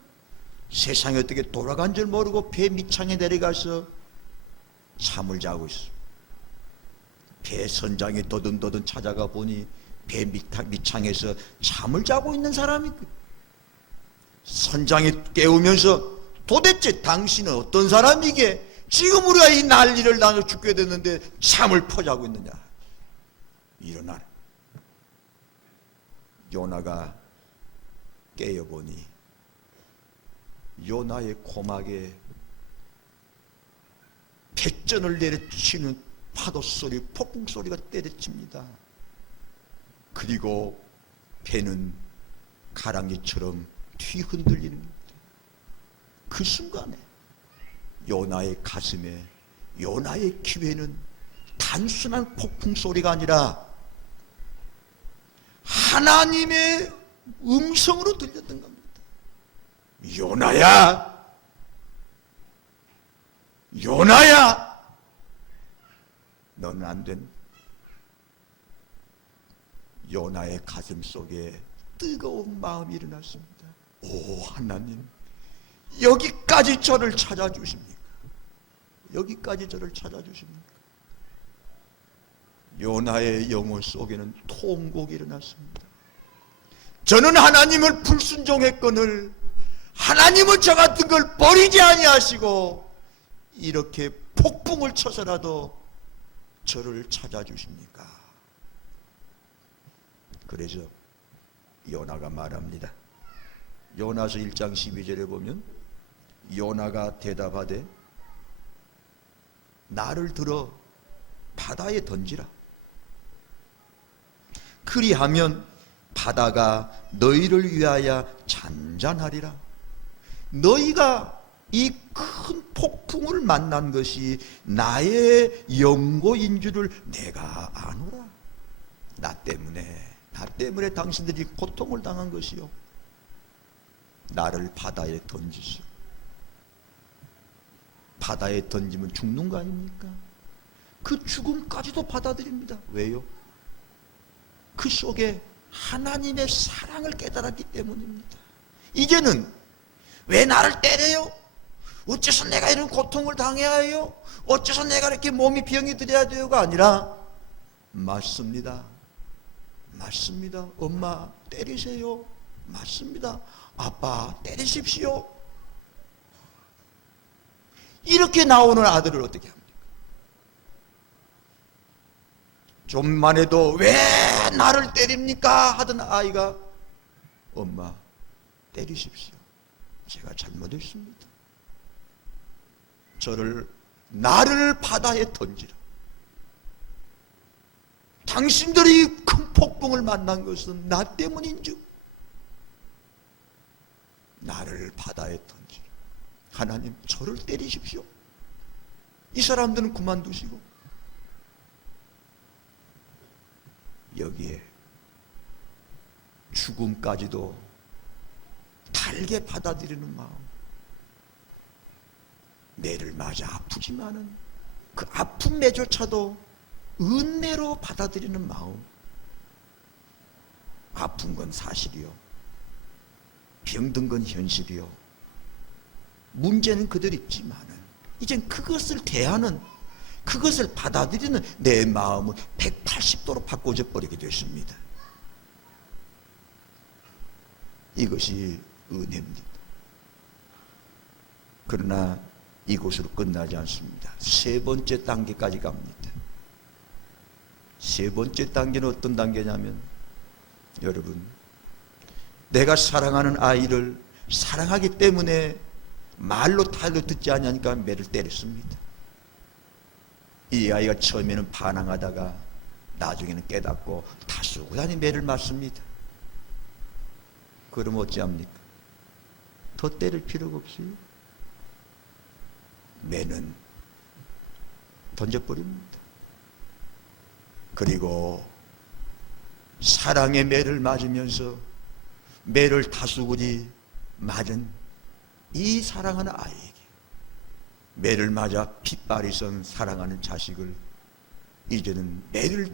세상이 어떻게 돌아간 줄 모르고 배 밑창에 내려가서 잠을 자고 있어. 배 선장이 더듬더듬 찾아가 보니 배 밑창에서 잠을 자고 있는 사람이 선장이 깨우면서 도대체 당신은 어떤 사람이게 지금 우리가 이 난리를 나서 죽게 됐는데 잠을 퍼자고 있느냐. 일어나. 요나가 깨어보니 요나의 고막에 백전을 내려치는 파도 소리, 폭풍 소리가 때려칩니다. 그리고 배는 가랑이처럼 뒤흔들리는 겁니다. 그 순간에 요나의 가슴에, 요나의 귀에는 단순한 폭풍 소리가 아니라 하나님의 음성으로 들렸던 겁니다. 요나야, 요나야, 너는 안 된다. 요나의 가슴 속에 뜨거운 마음이 일어났습니다. 오 하나님, 여기까지 저를 찾아주십니까? 여기까지 저를 찾아주십니까? 요나의 영혼 속에는 통곡이 일어났습니다. 저는 하나님을 불순종했거늘 하나님은 저 같은 걸 버리지 아니하시고 이렇게 폭풍을 쳐서라도 저를 찾아주십니까? 그래서 요나가 말합니다. 요나서 1장 12절에 보면 요나가 대답하되 나를 들어 바다에 던지라. 그리하면 바다가 너희를 위하여 잔잔하리라. 너희가 이 큰 폭풍을 만난 것이 나의 영고인 줄을 내가 아노라. 나 때문에 당신들이 고통을 당한 것이요. 나를 바다에 던지시오. 바다에 던지면 죽는 거 아닙니까? 그 죽음까지도 받아들입니다. 왜요? 그 속에 하나님의 사랑을 깨달았기 때문입니다. 이제는 왜 나를 때려요? 어째서 내가 이런 고통을 당해야 해요? 어째서 내가 이렇게 몸이 병이 들어야 돼요가 아니라 맞습니다. 맞습니다. 엄마 때리세요. 맞습니다. 아빠 때리십시오. 이렇게 나오는 아들을 어떻게 합니까? 좀만 해도 왜 나를 때립니까? 하던 아이가 엄마 때리십시오. 제가 잘못했습니다. 나를 바다에 던지라. 당신들이 큰 폭풍을 만난 것은 나 때문인즉 나를 바다에 던지라. 하나님 저를 때리십시오. 이 사람들은 그만두시고 여기에 죽음까지도 달게 받아들이는 마음, 매를 맞아 아프지만은 그 아픈 매조차도 은혜로 받아들이는 마음. 아픈 건 사실이요, 병든 건 현실이요, 문제는 그대로 있지만은 이젠 그것을 대하는, 그것을 받아들이는 내 마음은 180도로 바꿔져 버리게 됐습니다. 이것이 은혜입니다. 그러나 이곳으로 끝나지 않습니다. 세 번째 단계까지 갑니다. 세 번째 단계는 어떤 단계냐면, 여러분, 내가 사랑하는 아이를 사랑하기 때문에 말로 탈로 듣지 않으니까 매를 때렸습니다. 이 아이가 처음에는 반항하다가 나중에는 깨닫고 다소곳하니 매를 맞습니다. 그럼 어찌합니까? 더 때릴 필요가 없어요. 매는 던져버립니다. 그리고 사랑의 매를 맞으면서 매를 다수구리 맞은 이 사랑하는 아이에게 매를 맞아 핏발이 선 사랑하는 자식을 이제는 매를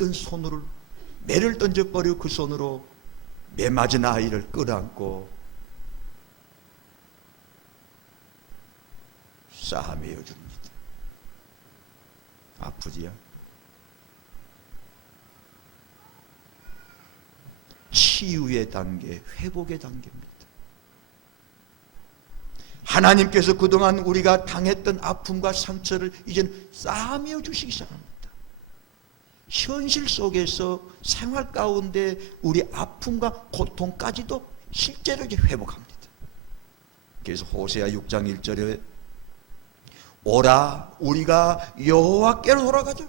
던져버리고 그 손으로 매 맞은 아이를 끌어안고 싸매어 줍니다. 아프지요? 치유의 단계, 회복의 단계입니다. 하나님께서 그동안 우리가 당했던 아픔과 상처를 이제는 싸매어 주시기 시작합니다. 현실 속에서 생활 가운데 우리 아픔과 고통까지도 실제로 이제 회복합니다. 그래서 호세아 6장 1절에 오라 우리가 여호와께로 돌아가자,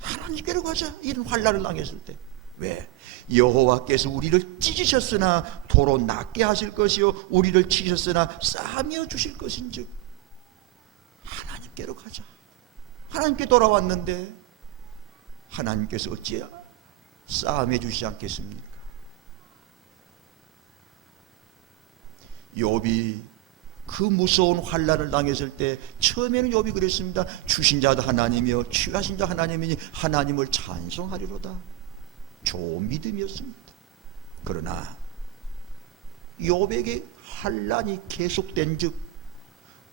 하나님께로 가자. 이런 환난을 당했을 때 왜? 여호와께서 우리를 찢으셨으나 도로 낫게 하실 것이요 우리를 치셨으나 싸매어 주실 것인즉 하나님께로 가자. 하나님께 돌아왔는데 하나님께서 어찌야 싸매어 주시지 않겠습니까? 욥이 그 무서운 환난을 당했을 때 처음에는 욥이 그랬습니다. 주신 자도 하나님이요 취하신 자 하나님이니 하나님을 찬송하리로다. 좋은 믿음이었습니다. 그러나 욥에게 환난이 계속된즉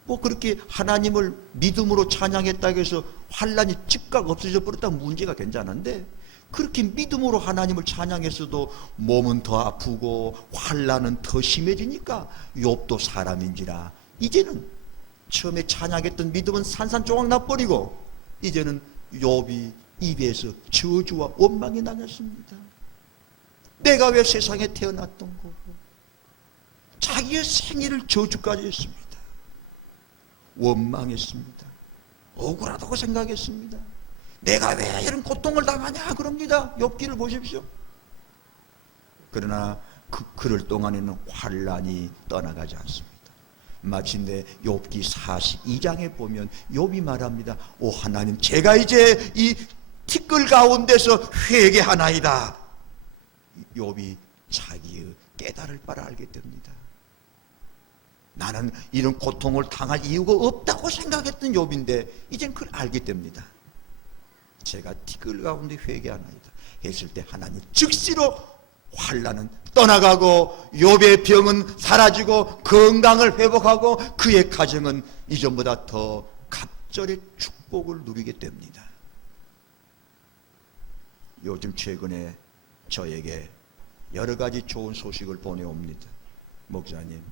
뭐 그렇게 하나님을 믿음으로 찬양했다고 해서 환난이 즉각 없어져 버렸다면 문제가 괜찮은데 그렇게 믿음으로 하나님을 찬양했어도 몸은 더 아프고 환난은 더 심해지니까 욥도 사람인지라 이제는 처음에 찬양했던 믿음은 산산조각 나버리고 이제는 욥이 입에서 저주와 원망이 나녔습니다. 내가 왜 세상에 태어났던 거고 자기의 생일을 저주까지 했습니다. 원망했습니다. 억울하다고 생각했습니다. 내가 왜 이런 고통을 당하냐 그럽니다. 욥기를 보십시오. 그러나 그럴 동안에는 환난이 떠나가지 않습니다. 마침내 욥기 42장에 보면 욥이 말합니다. 오 하나님, 제가 이제 이 티끌 가운데서 회개하나이다. 욥이 자기의 깨달을 바를 알게 됩니다. 나는 이런 고통을 당할 이유가 없다고 생각했던 욥인데 이젠 그걸 알게 됩니다. 제가 티끌 가운데 회개하나이다 했을 때 하나님 즉시로 환난은 떠나가고 욥의 병은 사라지고 건강을 회복하고 그의 가정은 이전보다 더 갑절의 축복을 누리게 됩니다. 요즘 최근에 저에게 여러 가지 좋은 소식을 보내옵니다. 목사님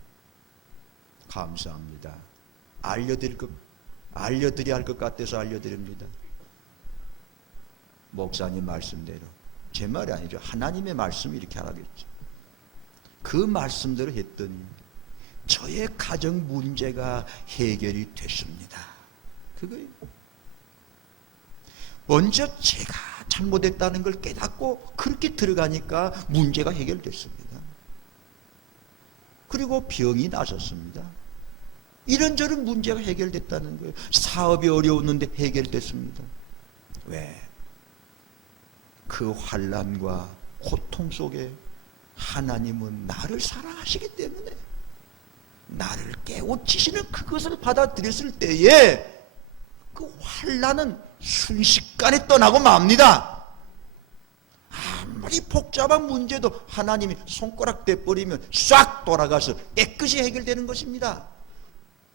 감사합니다. 알려드려야 할 것 같아서 알려드립니다. 목사님 말씀대로, 제 말이 아니죠. 하나님의 말씀이 이렇게 하라겠죠. 그 말씀대로 했더니 저의 가정 문제가 해결이 됐습니다. 그거예요. 먼저 제가 잘못했다는 걸 깨닫고 그렇게 들어가니까 문제가 해결됐습니다. 그리고 병이 나셨습니다. 이런저런 문제가 해결됐다는 거예요. 사업이 어려웠는데 해결됐습니다. 왜? 그 환난과 고통 속에 하나님은 나를 사랑하시기 때문에 나를 깨우치시는 그것을 받아들였을 때에 그 환난은 순식간에 떠나고 맙니다. 아무리 복잡한 문제도 하나님이 손가락 떼버리면 싹 돌아가서 깨끗이 해결되는 것입니다.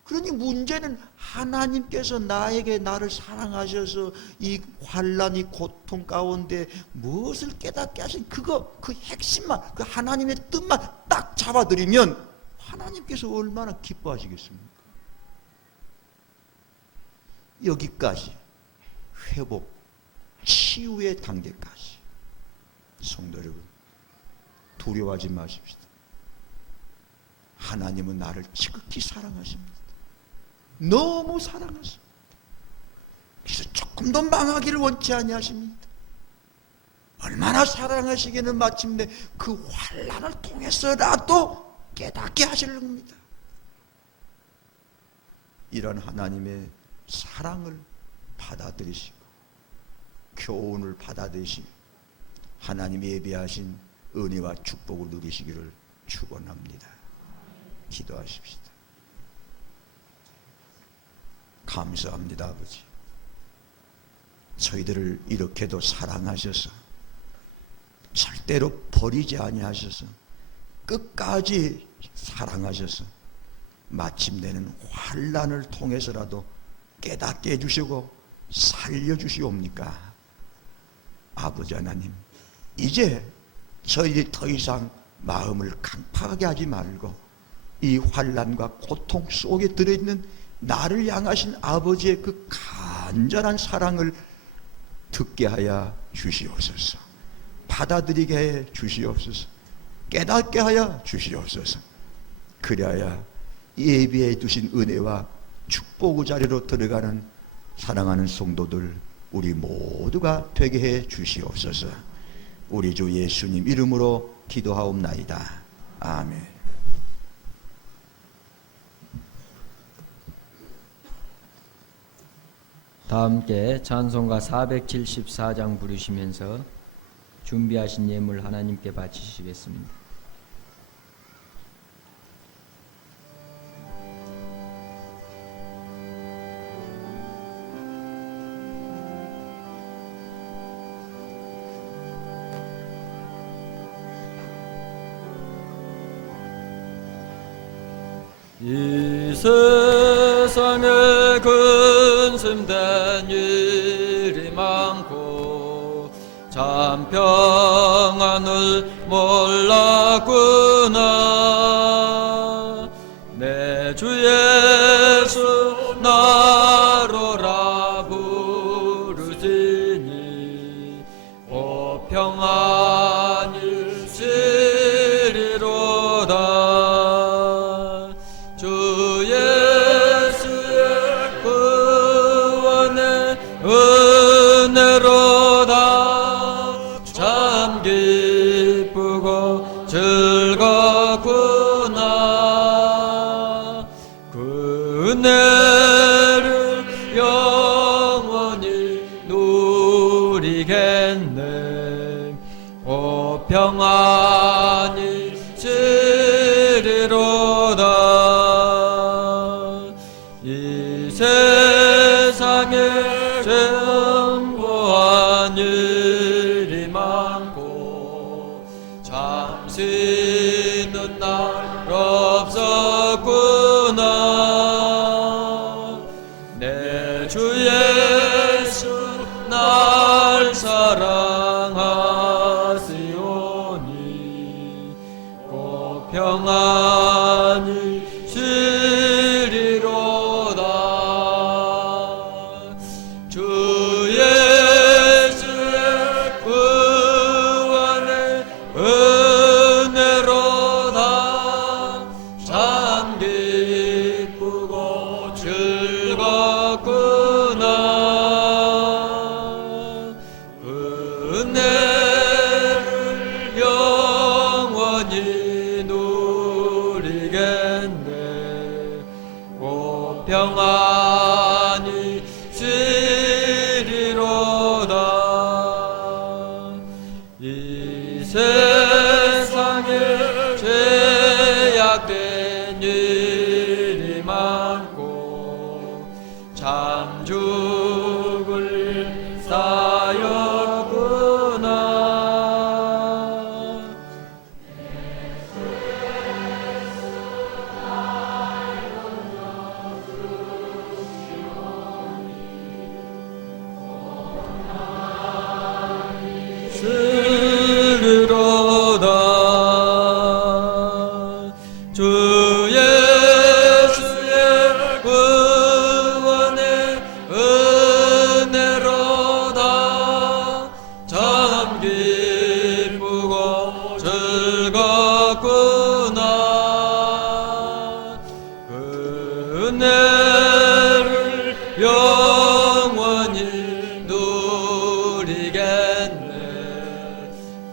그러니 문제는 하나님께서 나를 사랑하셔서 이 환난, 이 고통 가운데 무엇을 깨닫게 하신 그 핵심만, 그 하나님의 뜻만 딱 잡아들이면 하나님께서 얼마나 기뻐하시겠습니까? 여기까지 회복, 치유의 단계까지. 성도 여러분, 두려워하지 마십시다. 하나님은 나를 지극히 사랑하십니다. 너무 사랑하십니다. 그래서 조금도 망하기를 원치 아니하십니다. 얼마나 사랑하시기는 마침내 그 환난을 통해서라도 깨닫게 하시려는 겁니다. 이런 하나님의 사랑을 받아들이시고 교훈을 받아들이시고 하나님이 예비하신 은혜와 축복을 누리시기를 축원합니다. 기도하십시다. 감사합니다, 아버지. 저희들을 이렇게도 사랑하셔서 절대로 버리지 아니하셔서 끝까지 사랑하셔서 마침내는 환난을 통해서라도 깨닫게 해주시고 살려주시옵니까? 아버지 하나님, 이제 저희들이 더 이상 마음을 강팍하게 하지 말고 이 환난과 고통 속에 들어있는 나를 향하신 아버지의 그 간절한 사랑을 듣게 하여 주시옵소서. 받아들이게 해 주시옵소서. 깨닫게 하여 주시옵소서. 그래야 예비해 두신 은혜와 축복의 자리로 들어가는 사랑하는 성도들 우리 모두가 되게 해 주시옵소서. 우리 주 예수님 이름으로 기도하옵나이다. 아멘. 다 함께 찬송가 474장 부르시면서 준비하신 예물 하나님께 바치시겠습니다. 이 세상에 근심된 일이 많고 참 평안을 몰랐구나. 내 주 예수 나로라 부르시니 오 평안이 시리로다. 주 예수의 구원의 은혜로다. 참 기쁘고 즐겁구나. 그 은혜를 영원히 누리겠네. 오 평안이 시리로다. 이 세상에 전부한 일이 많고 잠시는 날 없었구나. 내 주 예수 날 사랑하시오니 꼭 평안이 시리로다. 주 예수의 구원의 은혜로다. 참 기쁘고 즐겁구나. 은혜를 영원히 누리겠네. 오 평안이 시리로다. 이 세상에 죄악된 일이 많고 참 죽을 쌓였구나. 시리로다. 주 예수의 구원의 은혜로다. 참 기쁘고 즐겁구나. 그 은혜를 영원히 누리겠네.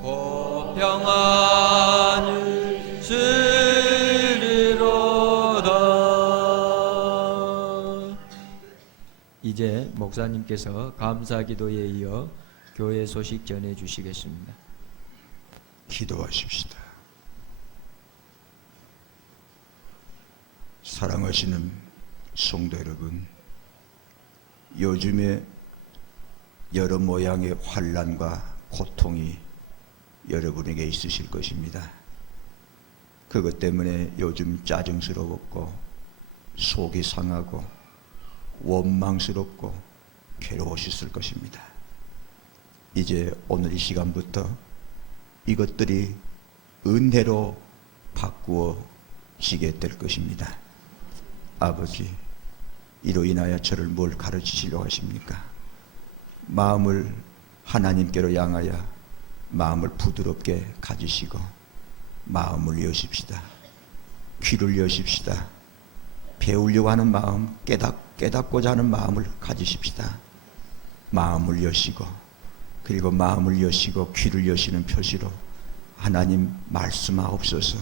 오 평안이 시리로다. 이제 목사님께서 감사기도에 이어 교회 소식 전해 주시겠습니다. 기도하십시다. 사랑하시는 성도 여러분, 요즘에 여러 모양의 환난과 고통이 여러분에게 있으실 것입니다. 그것 때문에 요즘 짜증스러웠고 속이 상하고 원망스럽고 괴로우셨을 것입니다. 이제 오늘 이 시간부터 이것들이 은혜로 바꾸어지게 될 것입니다. 아버지, 이로 인하여 저를 뭘 가르치시려고 하십니까? 마음을 하나님께로 향하여 마음을 부드럽게 가지시고 마음을 여십시다. 귀를 여십시다. 배우려고 하는 마음, 깨닫고자 하는 마음을 가지십시다. 마음을 여시고, 그리고 마음을 여시고 귀를 여시는 표시로 하나님 말씀하옵소서.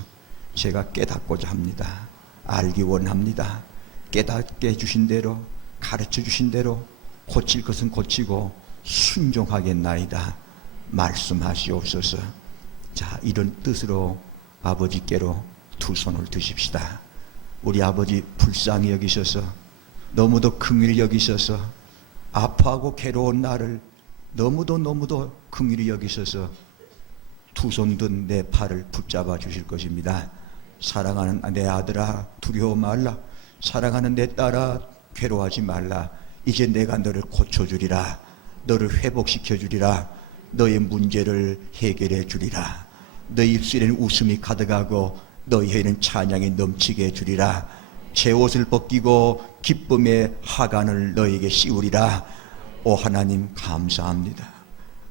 제가 깨닫고자 합니다. 알기 원합니다. 깨닫게 해주신 대로, 가르쳐 주신 대로 고칠 것은 고치고 순종하겠나이다. 말씀하시옵소서. 자, 이런 뜻으로 아버지께로 두 손을 드십시다. 우리 아버지 불쌍히 여기셔서, 너무도 긍휼히 여기셔서, 아파하고 괴로운 나를 너무도 긍휼히 여기셔서 두 손 든 내 팔을 붙잡아 주실 것입니다. 사랑하는 내 아들아, 두려워 말라. 사랑하는 내 딸아, 괴로워하지 말라. 이제 내가 너를 고쳐주리라. 너를 회복시켜 주리라. 너의 문제를 해결해 주리라. 너희 입술에는 웃음이 가득하고 너희에는 찬양이 넘치게 해주리라. 제 옷을 벗기고 기쁨의 하관을 너에게 씌우리라. 오 하나님, 감사합니다.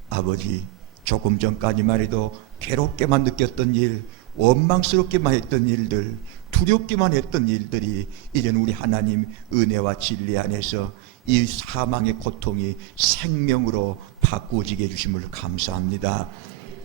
아버지, 조금 전까지만 해도 괴롭게만 느꼈던 일, 원망스럽게만 했던 일들, 두렵기만 했던 일들이 이제는 우리 하나님 은혜와 진리 안에서 이 사망의 고통이 생명으로 바꾸어지게 해주심을 감사합니다.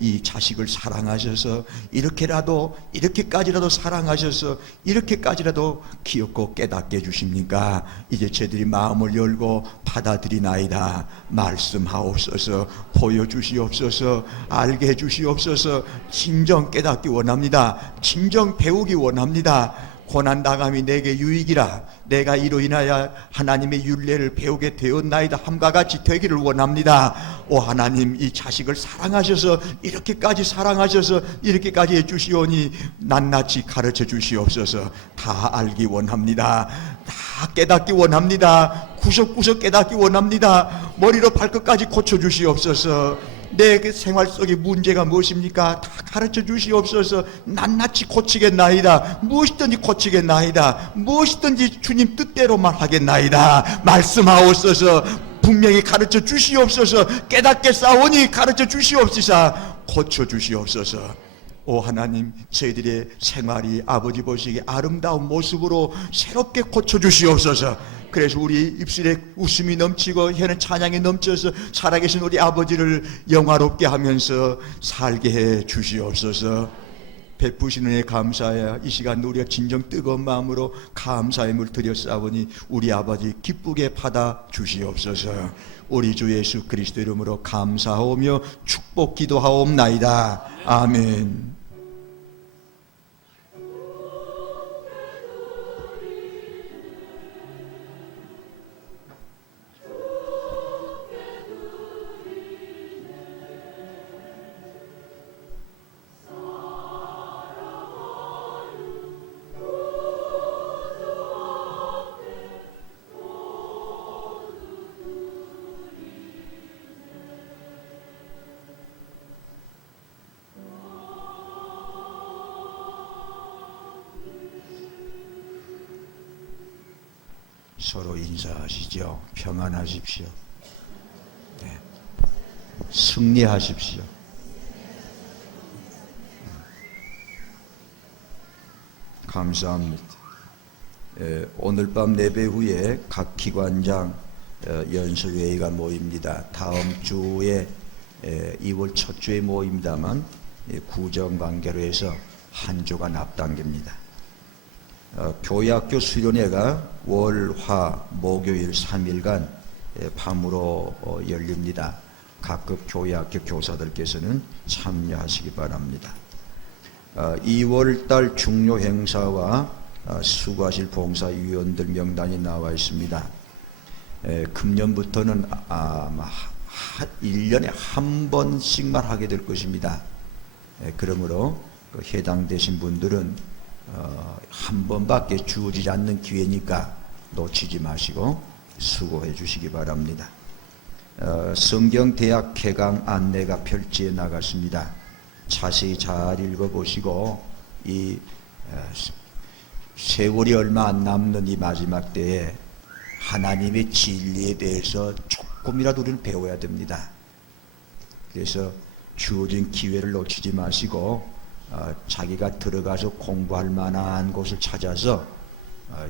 이 자식을 사랑하셔서 이렇게까지라도 사랑하셔서 이렇게까지라도 귀엽고 깨닫게 해주십니까? 이제 저들이 마음을 열고 받아들이나이다. 말씀하옵소서. 보여주시옵소서. 알게 해주시옵소서. 진정 깨닫기 원합니다. 진정 배우기 원합니다. 고난당함이 내게 유익이라. 내가 이로 인하여 하나님의 율례를 배우게 되었나이다 함과 같이 되기를 원합니다. 오 하나님, 이 자식을 사랑하셔서 이렇게까지 사랑하셔서 이렇게까지 해주시오니 낱낱이 가르쳐 주시옵소서. 다 알기 원합니다. 다 깨닫기 원합니다. 구석구석 깨닫기 원합니다. 머리로 발끝까지 고쳐주시옵소서. 내 그 생활 속의 문제가 무엇입니까? 다 가르쳐 주시옵소서. 낱낱이 고치겠나이다. 무엇이든지 고치겠나이다. 무엇이든지 주님 뜻대로만 하겠나이다. 말씀하옵소서. 분명히 가르쳐 주시옵소서. 깨닫게 싸우니 가르쳐 주시옵소서. 고쳐 주시옵소서. 오 하나님, 저희들의 생활이 아버지 보시기에 아름다운 모습으로 새롭게 고쳐 주시옵소서. 그래서 우리 입술에 웃음이 넘치고 혀는 찬양이 넘쳐서 살아계신 우리 아버지를 영화롭게 하면서 살게 해 주시옵소서. 베푸시는 애 감사하여 이 시간 우리가 진정 뜨거운 마음으로 감사의 물 드렸사오니 우리 아버지 기쁘게 받아 주시옵소서. 우리 주 예수 그리스도 이름으로 감사하오며 축복 기도하옵나이다. 아멘. 서로 인사하시죠. 평안하십시오. 네. 승리하십시오. 감사합니다. 오늘 밤 예배 후에 각 기관장 연수회의가 모입니다. 다음 주에 2월 첫 주에 모입니다만 구정 관계로 해서 한 주간 앞당깁니다. 교회학교 수련회가 월, 화, 목요일 3일간 밤으로 열립니다. 각급 교회학교 교사들께서는 참여하시기 바랍니다. 2월달 중요 행사와 수고하실 봉사위원들 명단이 나와 있습니다. 금년부터는 아마 1년에 한 번씩만 하게 될 것입니다. 그러므로 그 해당되신 분들은 한 번밖에 주어지지 않는 기회니까 놓치지 마시고 수고해 주시기 바랍니다. 성경대학 개강 안내가 별지에 나갔습니다. 자세히 잘 읽어보시고 이 세월이 얼마 안 남는 이 마지막 때에 하나님의 진리에 대해서 조금이라도 우리는 배워야 됩니다. 그래서 주어진 기회를 놓치지 마시고 자기가 들어가서 공부할 만한 곳을 찾아서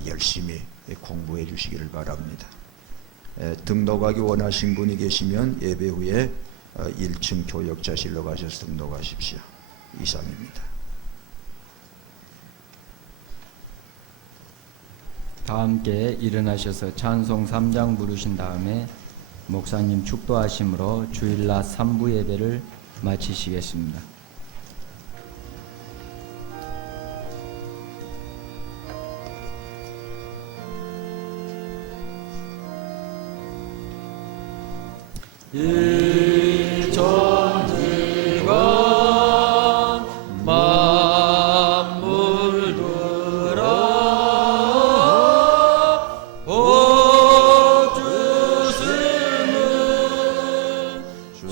열심히 공부해 주시기를 바랍니다. 등록하기 원하신 분이 계시면 예배 후에 1층 교역자실로 가셔서 등록하십시오. 이상입니다. 다 함께 일어나셔서 찬송 3장 부르신 다음에 목사님 축도하심으로 주일낮 3부 예배를 마치시겠습니다. 일천지가 만물 들어 복주시는 주여와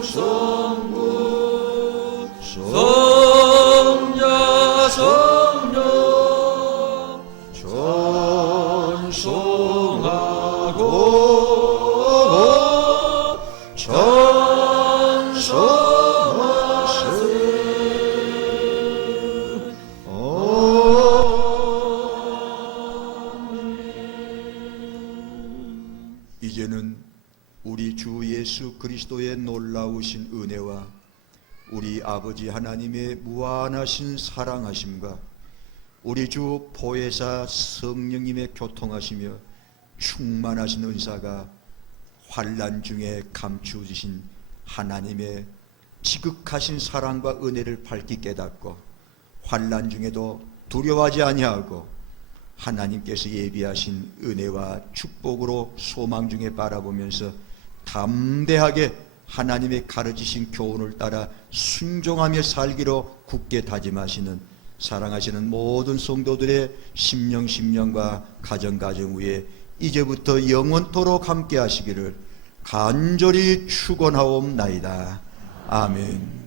전능 성부 성자 성령 전송하고 전송하세. 이제는 우리 주 예수 그리스도의 놀라우신 은혜와 우리 아버지 하나님의 무한하신 사랑하심과 우리 주 보혜사 성령님의 교통하시며 충만하신 은사가 환난 중에 감추어주신 하나님의 지극하신 사랑과 은혜를 밝히 깨닫고 환난 중에도 두려워하지 아니하고 하나님께서 예비하신 은혜와 축복으로 소망 중에 바라보면서 담대하게 하나님의 가르치신 교훈을 따라 순종하며 살기로 굳게 다짐하시는 사랑하시는 모든 성도들의 심령과 가정 위에 이제부터 영원토록 함께 하시기를 간절히 축원하옵나이다. 아멘.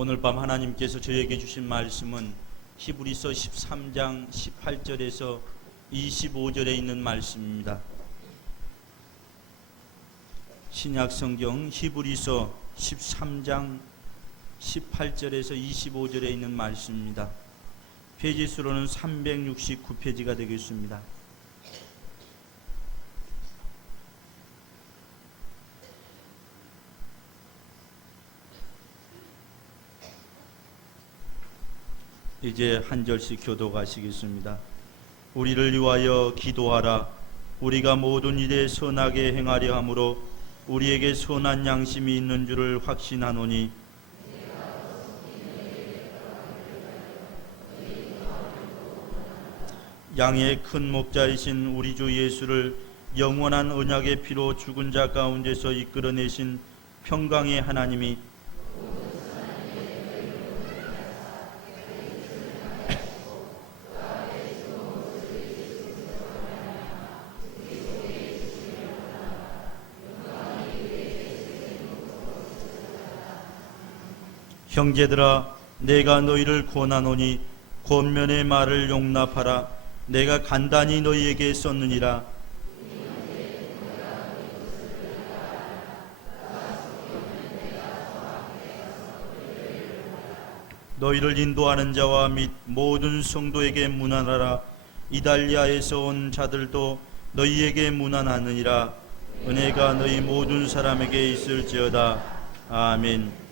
오늘 밤 하나님께서 저에게 주신 말씀은 히브리서 13장 18절에서 25절에 있는 말씀입니다. 신약 성경 히브리서 13장 18절에서 25절에 있는 말씀입니다. 페이지 수로는 369페이지가 되겠습니다. 이제 한 절씩 교독하시겠습니다. 우리를 위하여 기도하라. 우리가 모든 일에 선하게 행하려 함으로 우리에게 선한 양심이 있는 줄을 확신하노니 양의 큰 목자이신 우리 주 예수를 영원한 언약의 피로 죽은 자 가운데서 이끌어내신 평강의 하나님이 형제들아 내가 너희를 권하노니 권면의 말을 용납하라. 내가 간단히 너희에게 썼느니라. 너희를 인도하는 자와 및 모든 성도에게 문안하라. 이달리아에서 온 자들도 너희에게 문안하느니라. 은혜가 너희 모든 사람에게 있을지어다. 아멘.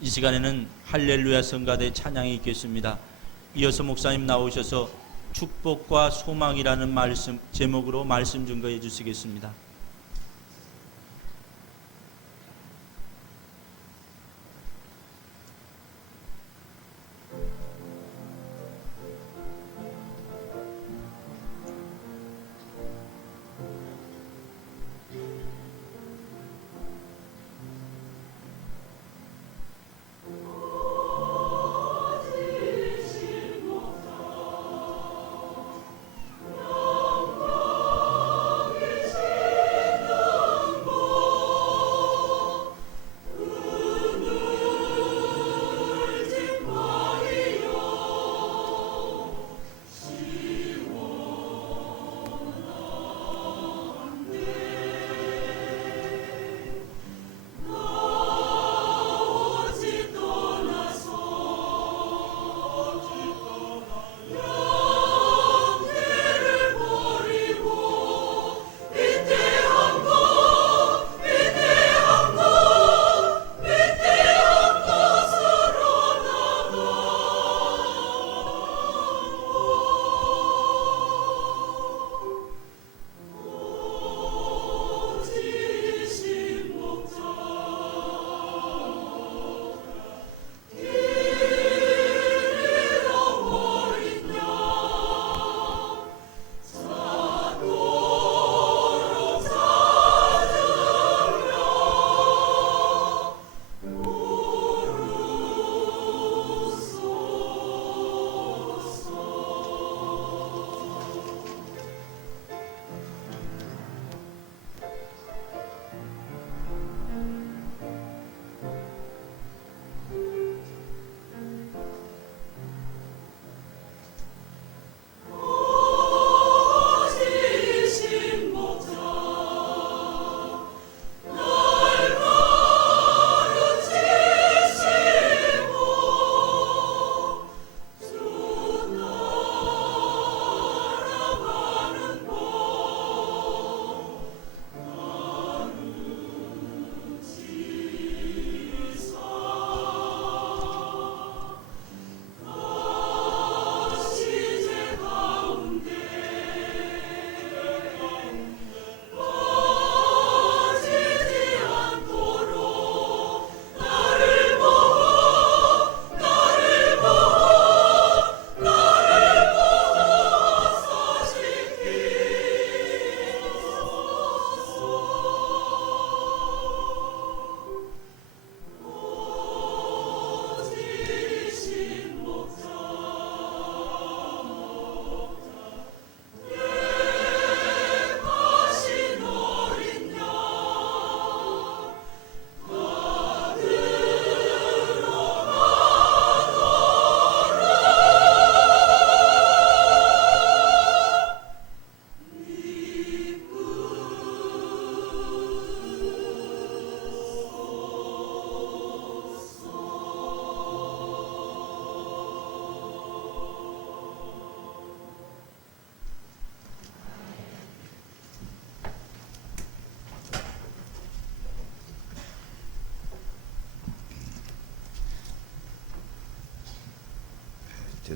이 시간에는 할렐루야 성가대 찬양이 있겠습니다. 이어서 목사님 나오셔서 축복과 소망이라는 말씀 제목으로 말씀 증거해 주시겠습니다.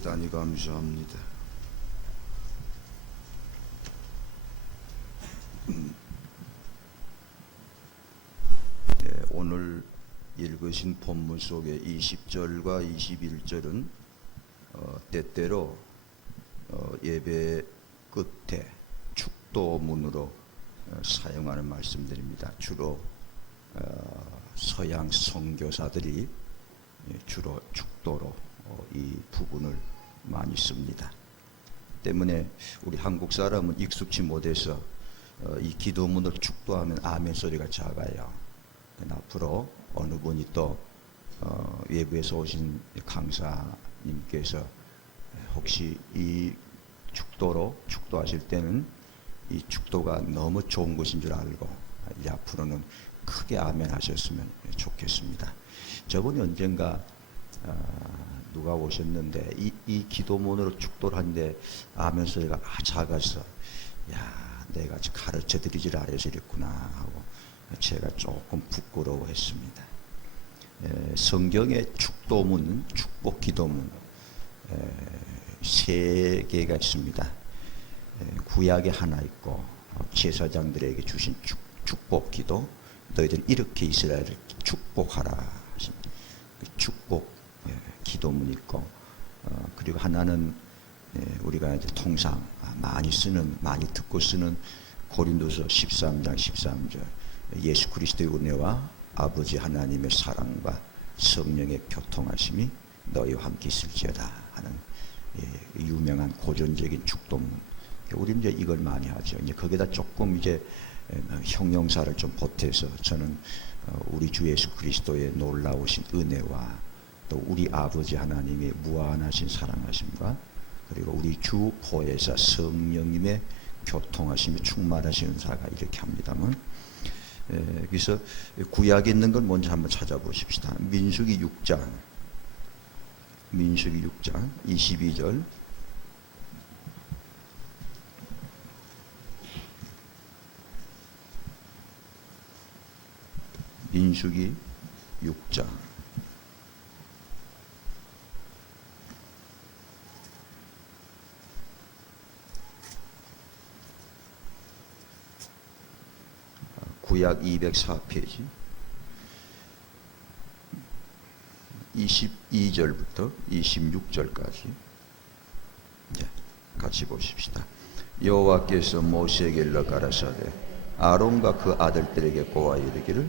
대단히 감사합니다. 네, 오늘 읽으신 본문 속의 20절과 21절은 때때로 예배 끝에 축도문으로 사용하는 말씀들입니다. 주로 서양 선교사들이 주로 축도로 이 부분을 많이 씁니다. 때문에 우리 한국 사람은 익숙치 못해서 이 기도문을 축도하면 아멘 소리가 작아요. 앞으로 어느 분이 또 외부에서 오신 강사님께서 혹시 이 축도로 축도하실 때는 이 축도가 너무 좋은 것인 줄 알고 이제 앞으로는 크게 아멘 하셨으면 좋겠습니다. 저번에 언젠가 누가 오셨는데 이 기도문으로 축도를 하는데 아멘 소리가 작아서 야 내가 가르쳐 드리질 않아서 이랬구나 하고 제가 조금 부끄러워했습니다. 성경의 축도문, 축복 기도문 세 개가 있습니다. 구약에 하나 있고 제사장들에게 주신 축복 기도, 너희들 이렇게 이스라엘을 축복하라 하신 축복 기도문이 있고 그리고 하나는 우리가 이제 통상 많이 듣고 쓰는 고린도서 13장 13절 예수 그리스도의 은혜와 아버지 하나님의 사랑과 성령의 교통하심이 너희와 함께 있을지어다 하는 유명한 고전적인 축도문. 우리는 이제 이걸 많이 하죠. 이제 거기다 조금 이제 형용사를 좀 보태서 저는 우리 주 예수 그리스도의 놀라우신 은혜와 또 우리 아버지 하나님의 무한하신 사랑하심과 그리고 우리 주 보혜사 성령님의 교통하심이 충만하신 은사가 이렇게 합니다만 그래서 구약에 있는 걸 먼저 한번 찾아보십시다. 민수기 6장 22절 민수기 6장 구약 204페이지 22절부터 26절까지 같이 보십시다. 여호와께서 모세에게 일러 가라사대 아론과 그 아들들에게 고하여 이르기를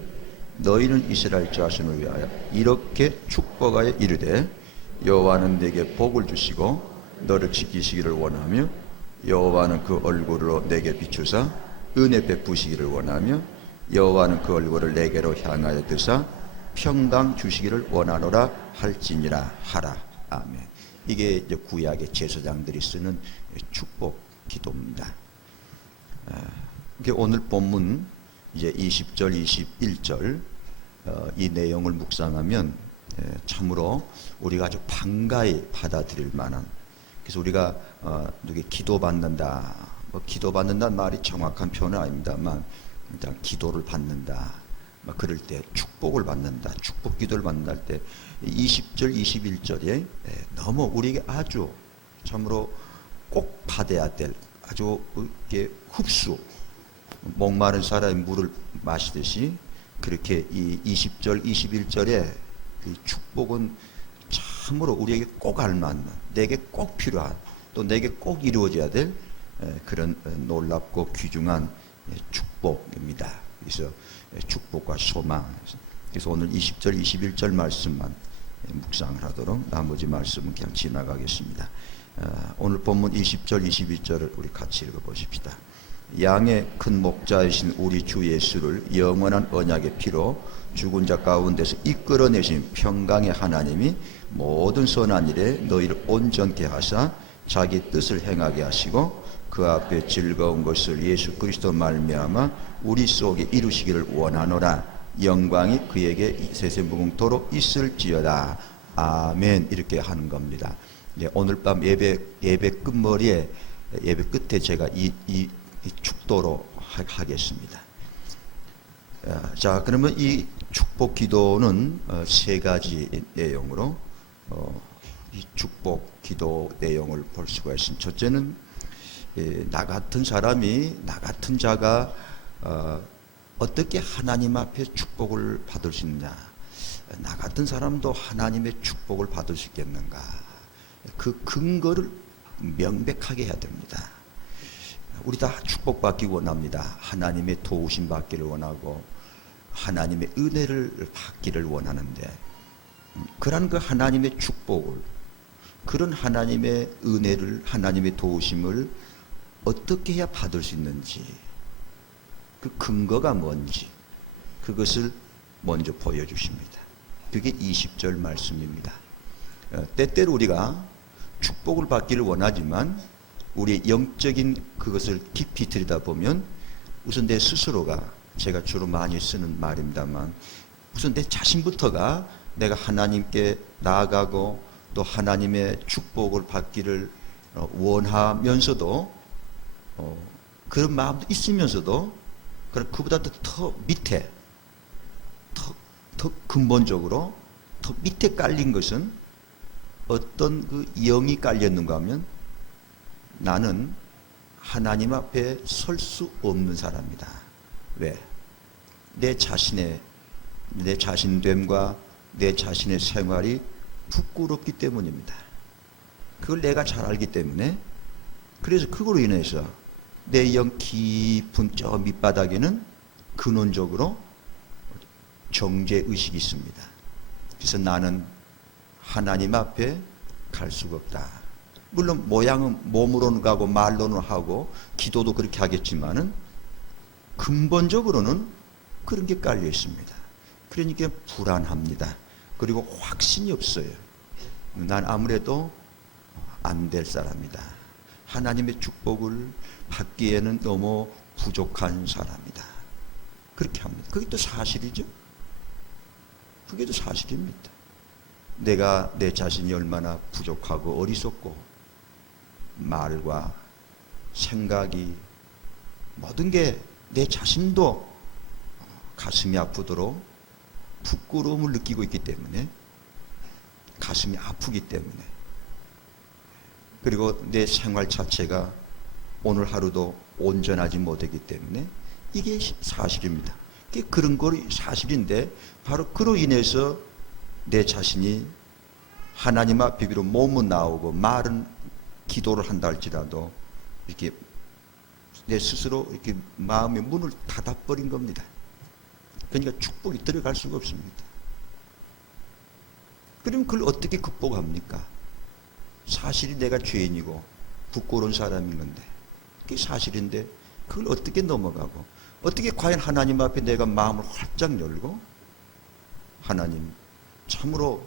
너희는 이스라엘 자손을 위하여 이렇게 축복하여 이르되 여호와는 내게 복을 주시고 너를 지키시기를 원하며 여호와는 그 얼굴로 내게 비추사 은혜 베푸시기를 원하며 여호와는 그 얼굴을 내게로 향하여 드사 평강 주시기를 원하노라 할지니라 하라. 아멘. 이게 이제 구약의 제사장들이 쓰는 축복 기도입니다. 오늘 본문 이제 20절, 21절 이 내용을 묵상하면 참으로 우리가 아주 반가이 받아들일 만한. 그래서 우리가 누구 기도받는다, 기도받는다는 말이 정확한 표현은 아닙니다만 일단 기도를 받는다. 그럴 때 축복을 받는다. 축복 기도를 받는다 할 때 20절, 21절에 너무 우리에게 아주 참으로 꼭 받아야 될 아주 이렇게 흡수 목마른 사람이 물을 마시듯이 그렇게 이 20절, 21절에 이 축복은 참으로 우리에게 꼭 알맞는 내게 꼭 필요한 또 내게 꼭 이루어져야 될 그런 놀랍고 귀중한 축복입니다. 그래서 축복과 소망. 그래서 오늘 20절, 21절 말씀만 묵상을 하도록 나머지 말씀은 그냥 지나가겠습니다. 오늘 본문 20절, 22절을 우리 같이 읽어보십시다. 양의 큰 목자이신 우리 주 예수를 영원한 언약의 피로 죽은 자 가운데서 이끌어내신 평강의 하나님이 모든 선한 일에 너희를 온전케 하사 자기 뜻을 행하게 하시고 그 앞에 즐거운 것을 예수 그리스도 말미암아 우리 속에 이루시기를 원하노라. 영광이 그에게 세세무궁토록 있을지어다. 아멘. 이렇게 하는 겁니다. 오늘 밤 예배 끝머리에 예배 끝에 제가 이 축도로 하겠습니다. 자, 그러면 이 축복 기도는 세 가지 내용으로 이 축복 기도 내용을 볼 수가 있습니다. 첫째는 나 같은 사람이, 나 같은 자가 어떻게 하나님 앞에 축복을 받을 수 있느냐. 나 같은 사람도 하나님의 축복을 받을 수 있겠는가. 그 근거를 명백하게 해야 됩니다. 우리 다 축복받기 원합니다. 하나님의 도우심 받기를 원하고 하나님의 은혜를 받기를 원하는데, 그런 그 하나님의 축복을, 그런 하나님의 은혜를, 하나님의 도우심을 어떻게 해야 받을 수 있는지, 그 근거가 뭔지, 그것을 먼저 보여주십니다. 그게 20절 말씀입니다. 때때로 우리가 축복을 받기를 원하지만 우리의 영적인 그것을 깊이 들여다보면 우선 내 스스로가, 제가 주로 많이 쓰는 말입니다만, 우선 내 자신부터가 내가 하나님께 나아가고 또 하나님의 축복을 받기를 원하면서도 그런 마음도 있으면서도 그보다 더 밑에, 더 근본적으로 더 밑에 깔린 것은 어떤 그 영이 깔렸는가 하면, 나는 하나님 앞에 설 수 없는 사람이다. 왜? 내 자신됨과 내 자신의 생활이 부끄럽기 때문입니다. 그걸 내가 잘 알기 때문에, 그래서 그걸로 인해서 내 영 깊은 저 밑바닥에는 근원적으로 정죄의식이 있습니다. 그래서 나는 하나님 앞에 갈 수가 없다. 물론 모양은 몸으로는 가고 말로는 하고 기도도 그렇게 하겠지만은 근본적으로는 그런 게 깔려 있습니다. 그러니까 불안합니다. 그리고 확신이 없어요. 난 아무래도 안 될 사람이다. 하나님의 축복을 받기에는 너무 부족한 사람이다. 그렇게 합니다. 그게 또 사실이죠. 그게 또 사실입니다. 내가 내 자신이 얼마나 부족하고 어리석고 말과 생각이 모든 게 내 자신도 가슴이 아프도록 부끄러움을 느끼고 있기 때문에, 가슴이 아프기 때문에, 그리고 내 생활 자체가 오늘 하루도 온전하지 못하기 때문에 이게 사실입니다. 그런 걸 사실인데, 바로 그로 인해서 내 자신이 하나님 앞에 비록 몸은 나오고 말은 기도를 한다 할지라도 이렇게 내 스스로 이렇게 마음의 문을 닫아버린 겁니다. 그러니까 축복이 들어갈 수가 없습니다. 그럼 그걸 어떻게 극복합니까? 사실이 내가 죄인이고 부끄러운 사람인 건데, 그게 사실인데 그걸 어떻게 넘어가고, 어떻게 과연 하나님 앞에 내가 마음을 활짝 열고, 하나님 참으로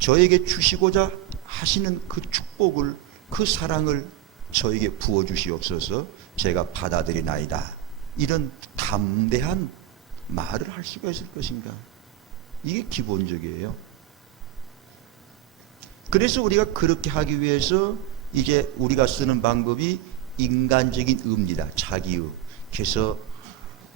저에게 주시고자 하시는 그 축복을, 그 사랑을 저에게 부어주시옵소서, 제가 받아들이나이다, 이런 담대한 말을 할 수가 있을 것인가? 이게 기본적이에요. 그래서 우리가 그렇게 하기 위해서 이제 우리가 쓰는 방법이 인간적인 의입니다. 자기의. 그래서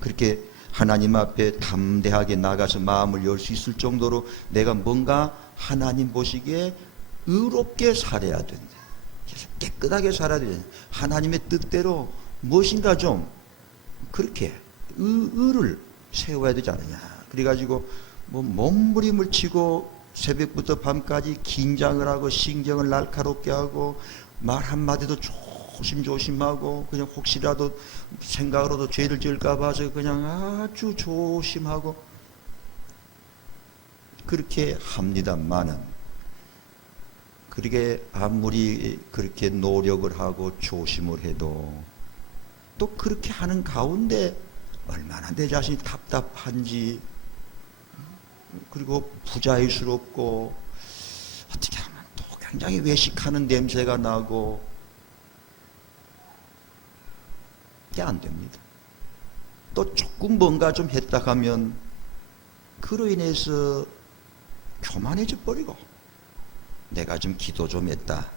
그렇게 하나님 앞에 담대하게 나가서 마음을 열 수 있을 정도로 내가 뭔가 하나님 보시기에 의롭게 살아야 된다. 그래서 깨끗하게 살아야 된다. 하나님의 뜻대로 무엇인가 좀 그렇게 의를 세워야 되지 않느냐. 그래가지고 뭐 몸부림을 치고 새벽부터 밤까지 긴장을 하고 신경을 날카롭게 하고 말 한마디도 조심조심하고, 그냥 혹시라도 생각으로도 죄를 지을까 봐서 그냥 아주 조심하고 그렇게 합니다만은, 그렇게 아무리 그렇게 노력을 하고 조심을 해도 또 그렇게 하는 가운데 얼마나 내 자신이 답답한지, 그리고 부자유스럽고 어떻게 하면 또 굉장히 외식하는 냄새가 나고, 그게 안 됩니다. 또 조금 뭔가 좀 했다 하면 그로 인해서 교만해져 버리고, 내가 좀 기도 좀 했다,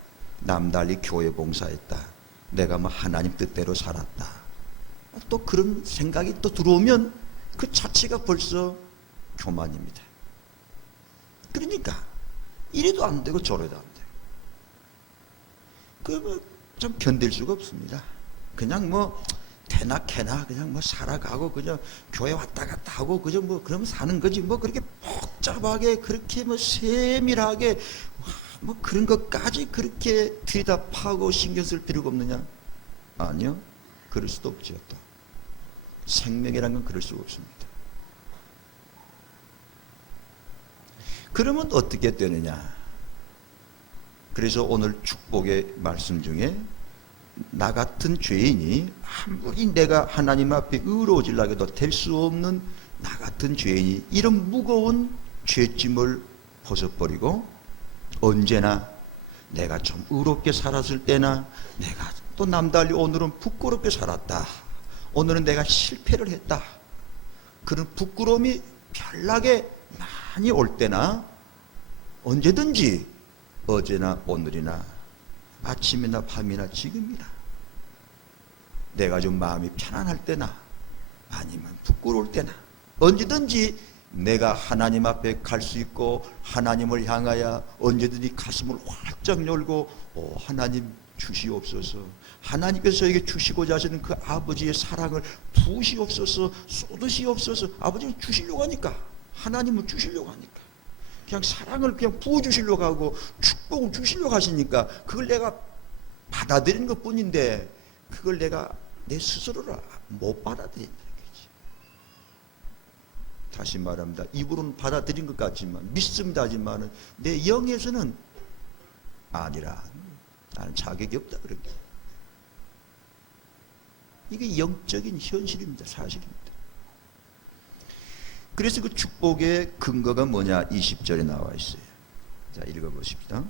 남달리 교회 봉사했다, 내가 뭐 하나님 뜻대로 살았다, 또 그런 생각이 또 들어오면 그 자체가 벌써 교만입니다. 그러니까 이래도 안 되고 저래도 안 되고. 좀 견딜 수가 없습니다. 그냥 뭐 대나 캐나 그냥 뭐 살아가고 그냥 교회 왔다 갔다 하고 그저 뭐 그러면 사는 거지 뭐 그렇게 복잡하게 그렇게 뭐 세밀하게 뭐 그런 것까지 그렇게 들여다파고 신경 쓸 필요가 없느냐? 아니요. 그럴 수도 없지요. 또 생명이란 건 그럴 수가 없습니다. 그러면 어떻게 되느냐? 그래서 오늘 축복의 말씀 중에 나 같은 죄인이 아무리 내가 하나님 앞에 의로워지려고 해도 될 수 없는 나 같은 죄인이 이런 무거운 죄짐을 벗어버리고 언제나 내가 좀 의롭게 살았을 때나 내가 또 남달리 오늘은 부끄럽게 살았다. 오늘은 내가 실패를 했다. 그런 부끄러움이 별나게 많이 올 때나 언제든지 어제나 오늘이나 아침이나 밤이나 지금이나 내가 좀 마음이 편안할 때나 아니면 부끄러울 때나 언제든지 내가 하나님 앞에 갈 수 있고 하나님을 향하여 언제든지 가슴을 활짝 열고 하나님 주시옵소서. 하나님께서 저에게 주시고자 하시는 그 아버지의 사랑을 부으시옵소서, 쏟으시옵소서. 아버지는 주시려고 하니까, 하나님은 주시려고 하니까, 그냥 사랑을 그냥 부어주시려고 하고 축복을 주시려고 하시니까 그걸 내가 받아들이는 것 뿐인데 그걸 내가 내 스스로를 못 받아들인다는 거지. 다시 말합니다. 입으로는 받아들인 것 같지만 믿습니다 하지만 내 영에서는 아니라 나는 자격이 없다 그런 게. 이게 영적인 현실입니다. 사실입니다. 그래서 그 축복의 근거가 뭐냐 20절에 나와 있어요. 자, 읽어보십시다.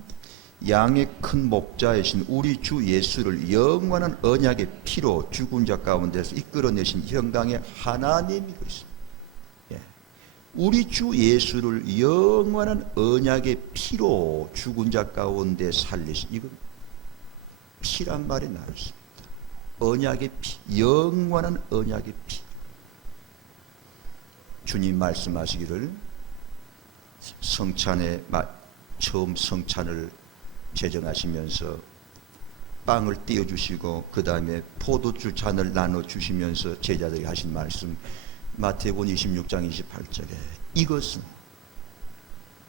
양의 큰 목자이신 우리 주 예수를 영원한 언약의 피로 죽은 자 가운데서 이끌어내신 영광의 하나님이 그렇습니다. 예. 우리 주 예수를 영원한 언약의 피로 죽은 자 가운데 살리신 이건 피란 말이 나왔습니다. 언약의 피, 영원한 언약의 피. 주님 말씀하시기를 성찬에 처음 성찬을 제정하시면서 빵을 띄워주시고 그 다음에 포도주 잔을 나눠주시면서 제자들이 하신 말씀 마태복음 26장 28절에 이것은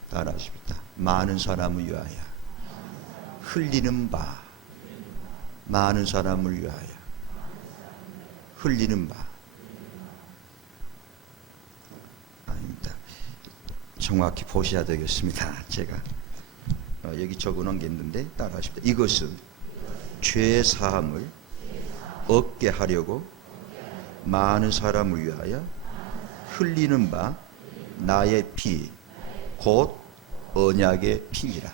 따라하십니다. 많은 사람을 위하여 흘리는 바 많은 사람을 위하여 흘리는 바 아닙니다. 정확히 보셔야 되겠습니다. 제가 여기 적어놓은 게 있는데 따라하십니다. 이것은 죄 사함을 얻게 하려고 많은 사람을 위하여 흘리는 바 나의 피 곧 언약의 피니라.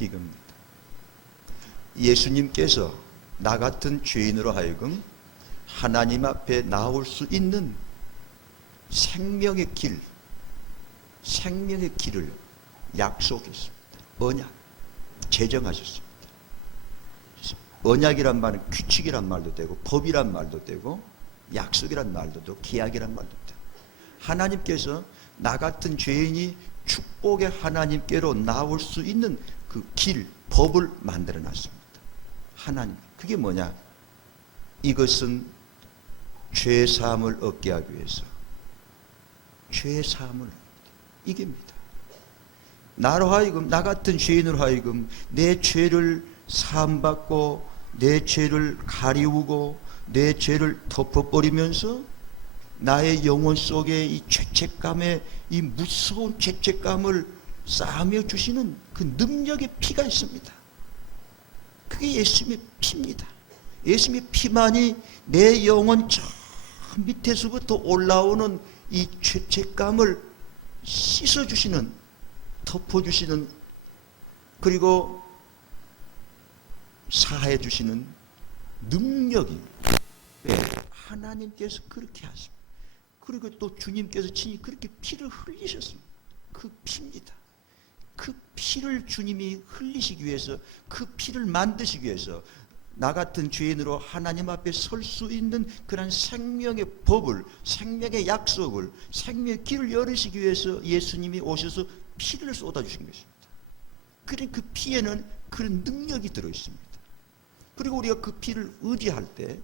이겁니다. 예수님께서 나 같은 죄인으로 하여금 하나님 앞에 나올 수 있는 생명의 길, 생명의 길을 약속했습니다. 언약, 제정하셨습니다. 언약이란 말은 규칙이란 말도 되고 법이란 말도 되고 약속이란 말도 되고 계약이란 말도 되고 하나님께서 나 같은 죄인이 축복의 하나님께로 나올 수 있는 그 길, 법을 만들어 놨습니다. 하나님, 그게 뭐냐? 이것은 죄 사함을 얻게 하기 위해서 죄 사함을 이깁니다. 나로 하여금 나 같은 죄인으로 하여금 내 죄를 사함받고 내 죄를 가리우고 내 죄를 덮어버리면서 나의 영혼 속에 이 죄책감에 이 무서운 죄책감을 쌓으며 주시는 그 능력의 피가 있습니다. 그게 예수님의 피입니다. 예수님의 피만이 내 영혼 저 밑에서부터 올라오는 이 죄책감을 씻어주시는, 덮어주시는, 그리고 사해주시는 능력이 하나님께서 그렇게 하십니다. 그리고 또 주님께서 친히 그렇게 피를 흘리셨습니다. 그 피입니다. 그 피를 주님이 흘리시기 위해서, 그 피를 만드시기 위해서 나 같은 죄인으로 하나님 앞에 설 수 있는 그런 생명의 법을, 생명의 약속을, 생명의 길을 열으시기 위해서 예수님이 오셔서 피를 쏟아주신 것입니다. 그런 그 피에는 그런 능력이 들어있습니다. 그리고 우리가 그 피를 의지할 때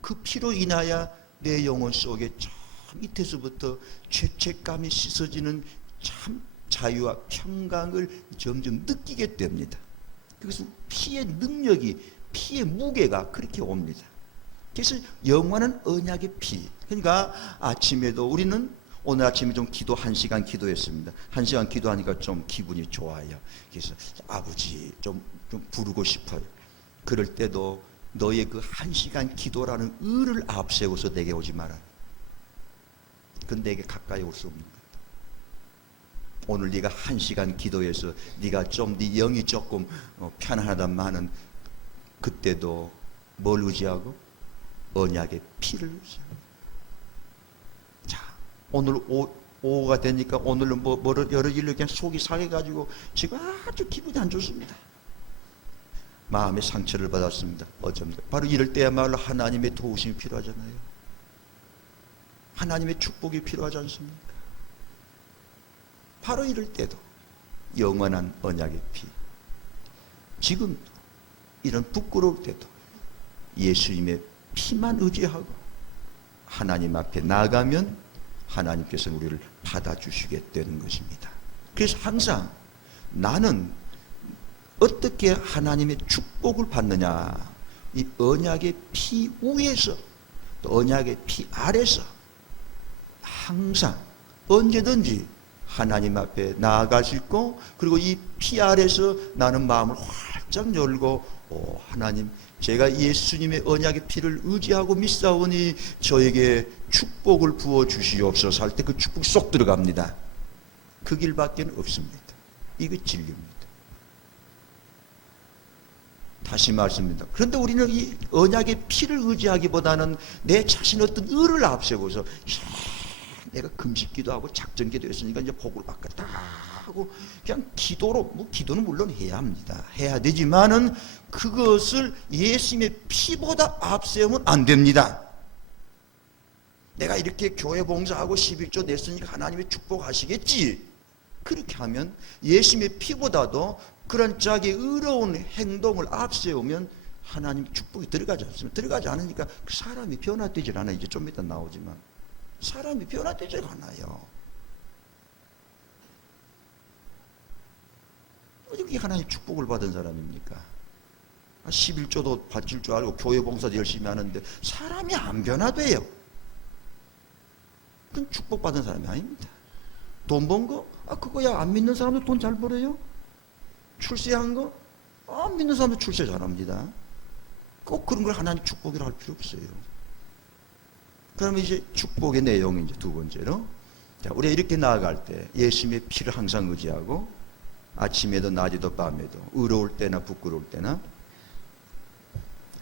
그 피로 인하여 내 영혼 속에 저 밑에서부터 죄책감이 씻어지는 참 자유와 평강을 점점 느끼게 됩니다. 그것은 피의 능력이, 피의 무게가 그렇게 옵니다. 그래서 영원한 언약의 피. 그러니까 아침에도 우리는 오늘 아침에 좀 기도 1시간 기도했습니다. 1시간 기도하니까 좀 기분이 좋아요. 그래서 아버지 좀 부르고 싶어요. 그럴 때도 너의 그 1시간 기도라는 의를 앞세워서 내게 오지 마라. 그건 내게 가까이 올 수 없는 거다. 오늘 네가 1시간 기도해서 네가 좀 네 영이 조금 편안하다마는 그때도 뭘 의지하고? 언약의 피를 의지하고. 자, 오늘 오후가 되니까 오늘은 뭐를 여러 일로 그냥 속이 상해가지고 지금 아주 기분이 안 좋습니다. 마음의 상처를 받았습니다. 어쩝니까? 바로 이럴 때야말로 하나님의 도우심이 필요하잖아요. 하나님의 축복이 필요하지 않습니까? 바로 이럴 때도 영원한 언약의 피. 지금도 이런 부끄러울 때도 예수님의 피만 의지하고 하나님 앞에 나가면 하나님께서 우리를 받아주시게 되는 것입니다. 그래서 항상 나는 어떻게 하나님의 축복을 받느냐, 이 언약의 피 위에서 또 언약의 피 아래서 항상 언제든지 하나님 앞에 나아갈 수 있고, 그리고 이 피 아래서 나는 마음을 활짝 열고 하나님, 제가 예수님의 언약의 피를 의지하고 믿사오니 저에게 축복을 부어 주시옵소서 할 때 그 축복 쏙 들어갑니다. 그 길밖에 없습니다. 이게 진리입니다. 다시 말씀입니다. 그런데 우리는 이 언약의 피를 의지하기보다는 내 자신 어떤 의를 앞세워서 내가 금식기도 하고 작전기도 했으니까 이제 복을 받겠다 하고 그냥 기도로, 뭐 기도는 물론 해야 합니다. 해야 되지만은 그것을 예수님의 피보다 앞세우면 안 됩니다. 내가 이렇게 교회 봉사하고 11조 냈으니까 하나님의 축복하시겠지. 그렇게 하면 예수님의 피보다도 그런 자기의 의로운 행동을 앞세우면 하나님 축복이 들어가지 않습니다. 들어가지 않으니까 그 사람이 변화되질 않아요. 이제 좀 이따 나오지만 사람이 변화되질 않아요. 어떻게 하나님 축복을 받은 사람입니까? 11조도 바칠 줄 알고 교회 봉사도 열심히 하는데 사람이 안 변화돼요. 그건 축복받은 사람이 아닙니다. 돈 번 거? 그거야. 안 믿는 사람도 돈 잘 벌어요. 출세한 거? 안 믿는 사람도 출세 잘합니다. 꼭 그런 걸 하나님 축복이라 할 필요 없어요. 그러면 이제 축복의 내용이 이제 두 번째로, 자, 우리가 이렇게 나아갈 때 예수님의 피를 항상 의지하고 아침에도 낮에도 밤에도 의로울 때나 부끄러울 때나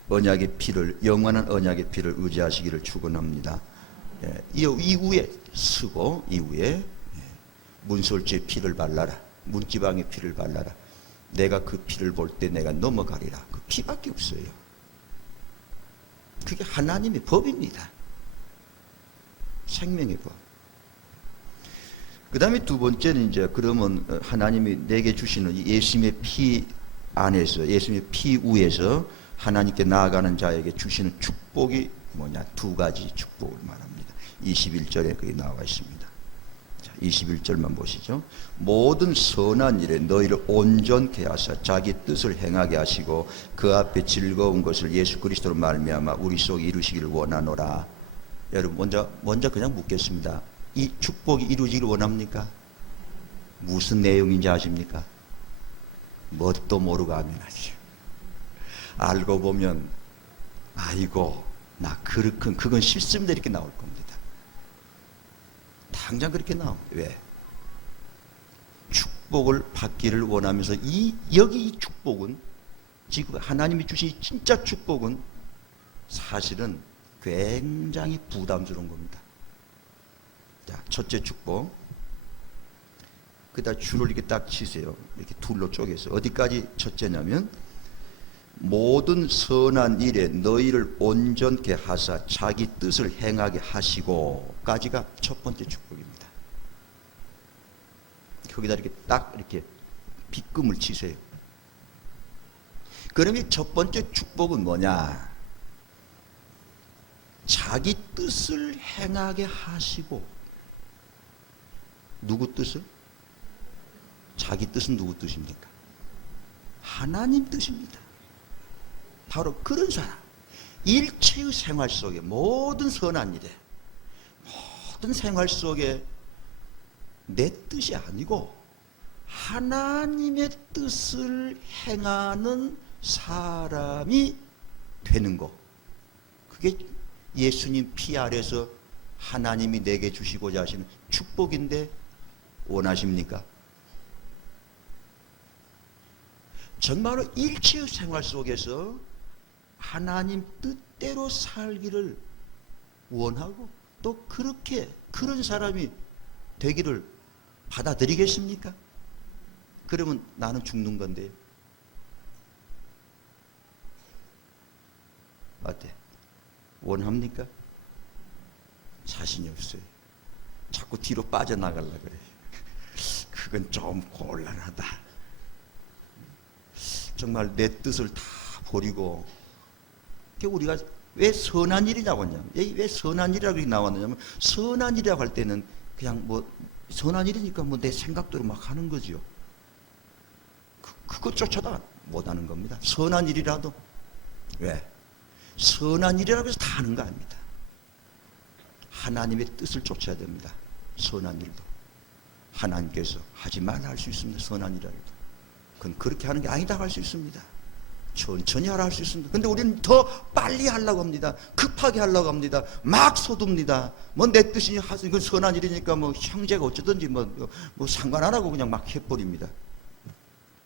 언약의 피를, 영원한 언약의 피를 의지하시기를 축원합니다. 이후에 쓰고 이후에 문설주의 피를 발라라. 문지방의 피를 발라라. 내가 그 피를 볼 때 내가 넘어가리라. 그 피밖에 없어요. 그게 하나님의 법입니다. 생명의 법. 그 다음에 두 번째는 이제 그러면 하나님이 내게 주시는 예수님의 피 안에서, 예수님의 피 위에서 하나님께 나아가는 자에게 주시는 축복이 뭐냐? 두 가지 축복을 말합니다. 21절에 그게 나와 있습니다. 21절만 보시죠. 모든 선한 일에 너희를 온전케 하사 자기 뜻을 행하게 하시고 그 앞에 즐거운 것을 예수 그리스도로 말미암아 우리 속에 이루시기를 원하노라. 여러분 먼저 그냥 묻겠습니다. 이 축복이 이루어지기를 원합니까? 무슨 내용인지 아십니까? 뭣도 모르고 하면 하죠. 알고 보면 아이고 나 그건 실수입니다 이렇게 나올 겁니다. 당장 그렇게 나옵니다. 왜? 축복을 받기를 원하면서 여기 이 축복은, 지금 하나님이 주신 진짜 축복은 사실은 굉장히 부담스러운 겁니다. 자, 첫째 축복. 그다 줄을 이렇게 딱 치세요. 이렇게 둘로 쪼개서. 어디까지 첫째냐면 모든 선한 일에 너희를 온전케 하사 자기 뜻을 행하게 하시고 까지가 첫 번째 축복입니다. 거기다 이렇게 딱 이렇게 빗금을 치세요. 그러면 첫 번째 축복은 뭐냐? 자기 뜻을 행하게 하시고. 누구 뜻을? 자기 뜻은 누구 뜻입니까? 하나님 뜻입니다. 바로 그런 사람. 일체의 생활 속에 모든 선한 일에, 모든 생활 속에 내 뜻이 아니고 하나님의 뜻을 행하는 사람이 되는 것. 그게 예수님 피 아래서 하나님이 내게 주시고자 하시는 축복인데 원하십니까? 정말로 일체의 생활 속에서 하나님 뜻대로 살기를 원하고 또 그렇게 그런 사람이 되기를 받아들이겠습니까? 그러면 나는 죽는 건데요. 어때? 원합니까? 자신이 없어요. 자꾸 뒤로 빠져나가려고 그래요. 그건 좀 곤란하다. 정말 내 뜻을 다 버리고, 우리가 왜 선한 일이냐고 하냐면, 왜 선한 일이라고 나왔느냐면, 선한 일이라고 할 때는 그냥 뭐 선한 일이니까 뭐 내 생각대로 막 하는 거죠. 그것조차도 못 하는 겁니다. 선한 일이라도. 왜? 선한 일이라고 해서 다 하는 거 아닙니다. 하나님의 뜻을 쫓아야 됩니다. 선한 일도. 하나님께서 하지 말라 할 수 있습니다. 선한 일이라도. 그건 그렇게 하는 게 아니다 할 수 있습니다. 천천히 하라 할 수 있습니다. 근데 우리는 더 빨리 하려고 합니다. 급하게 하려고 합니다. 막 쏟습니다. 뭐 내 뜻이 이건 선한 일이니까 뭐 형제가 어쩌든지 뭐 상관 안 하고 그냥 막 해버립니다.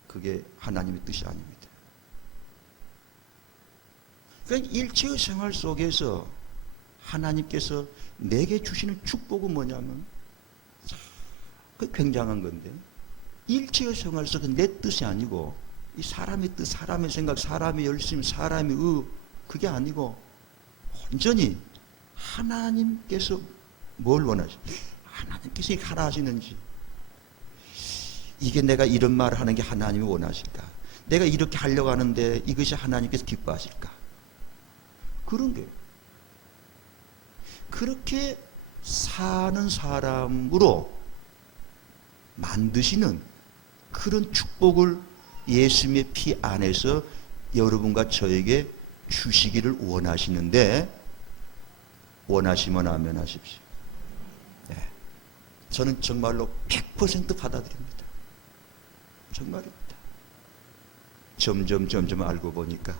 그게 하나님의 뜻이 아닙니다. 그러니까 일체의 생활 속에서 하나님께서 내게 주시는 축복은 뭐냐면, 그 굉장한 건데, 일체의 생활 속에 내 뜻이 아니고 이 사람의 뜻, 사람의 생각, 사람의 열심, 사람의 그게 아니고 온전히 하나님께서 뭘 원하시는지, 하나님께서 하라 하시는지, 이게 내가 이런 말을 하는 게 하나님이 원하실까? 내가 이렇게 하려고 하는데 이것이 하나님께서 기뻐하실까? 그런 게, 그렇게 사는 사람으로 만드시는 그런 축복을 예수님의 피 안에서 여러분과 저에게 주시기를 원하시는데, 원하시면 아멘 하십시오. 네. 저는 정말로 100% 받아들입니다. 정말입니다. 점점 알고 보니까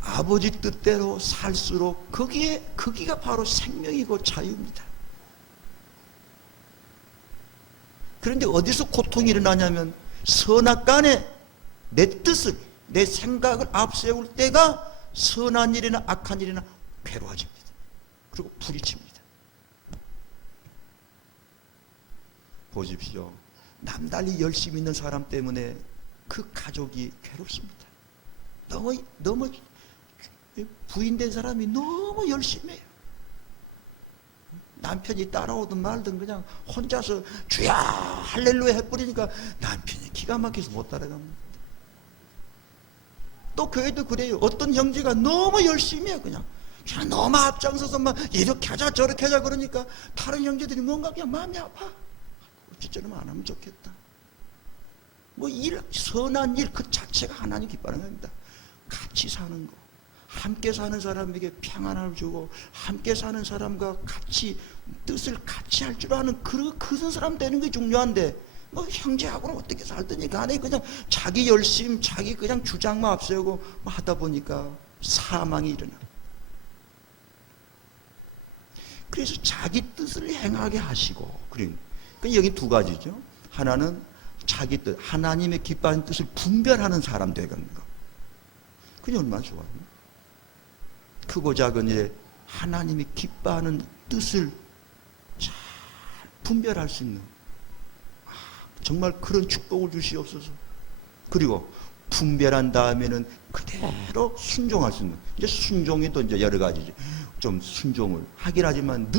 아버지 뜻대로 살수록 거기가 바로 생명이고 자유입니다. 그런데 어디서 고통이 일어나냐면, 선악간에 내 뜻을, 내 생각을 앞세울 때가 선한 일이나 악한 일이나 괴로워집니다. 그리고 부딪힙니다. 보십시오. 남달리 열심히 있는 사람 때문에 그 가족이 괴롭습니다. 너무 부인된 사람이 너무 열심히 해요. 남편이 따라오든 말든 그냥 혼자서 주야 할렐루야 해버리니까 남편이 기가 막혀서 못 따라갑니다. 또 교회도 그래요. 어떤 형제가 너무 열심히 해요. 그냥 너무 앞장서서 막 이렇게 하자 저렇게 하자 그러니까 다른 형제들이 뭔가 그냥 마음이 아파. 어찌저러면 안 하면 좋겠다. 뭐 선한 일 그 자체가 하나님 기뻐하는 겁니다. 같이 사는 거, 함께 사는 사람에게 평안을 주고 함께 사는 사람과 같이 뜻을 같이 할 줄 아는 그런 사람 되는 게 중요한데, 뭐 형제하고는 어떻게 살더니 간에 그냥 자기 열심, 자기 그냥 주장만 앞세우고 뭐 하다 보니까 사망이 일어나. 그래서 자기 뜻을 행하게 하시고, 그러니까 여기 두 가지죠. 하나는 자기 뜻, 하나님의 기뻐하는 뜻을 분별하는 사람 되는 거. 그게 얼마나 좋아요. 크고 작은 일에 하나님이 기뻐하는 뜻을 잘 분별할 수 있는, 정말 그런 축복을 주시옵소서. 그리고 분별한 다음에는 그대로 순종할 수 있는, 이제 순종이 또 이제 여러 가지죠. 좀 순종을 하긴 하지만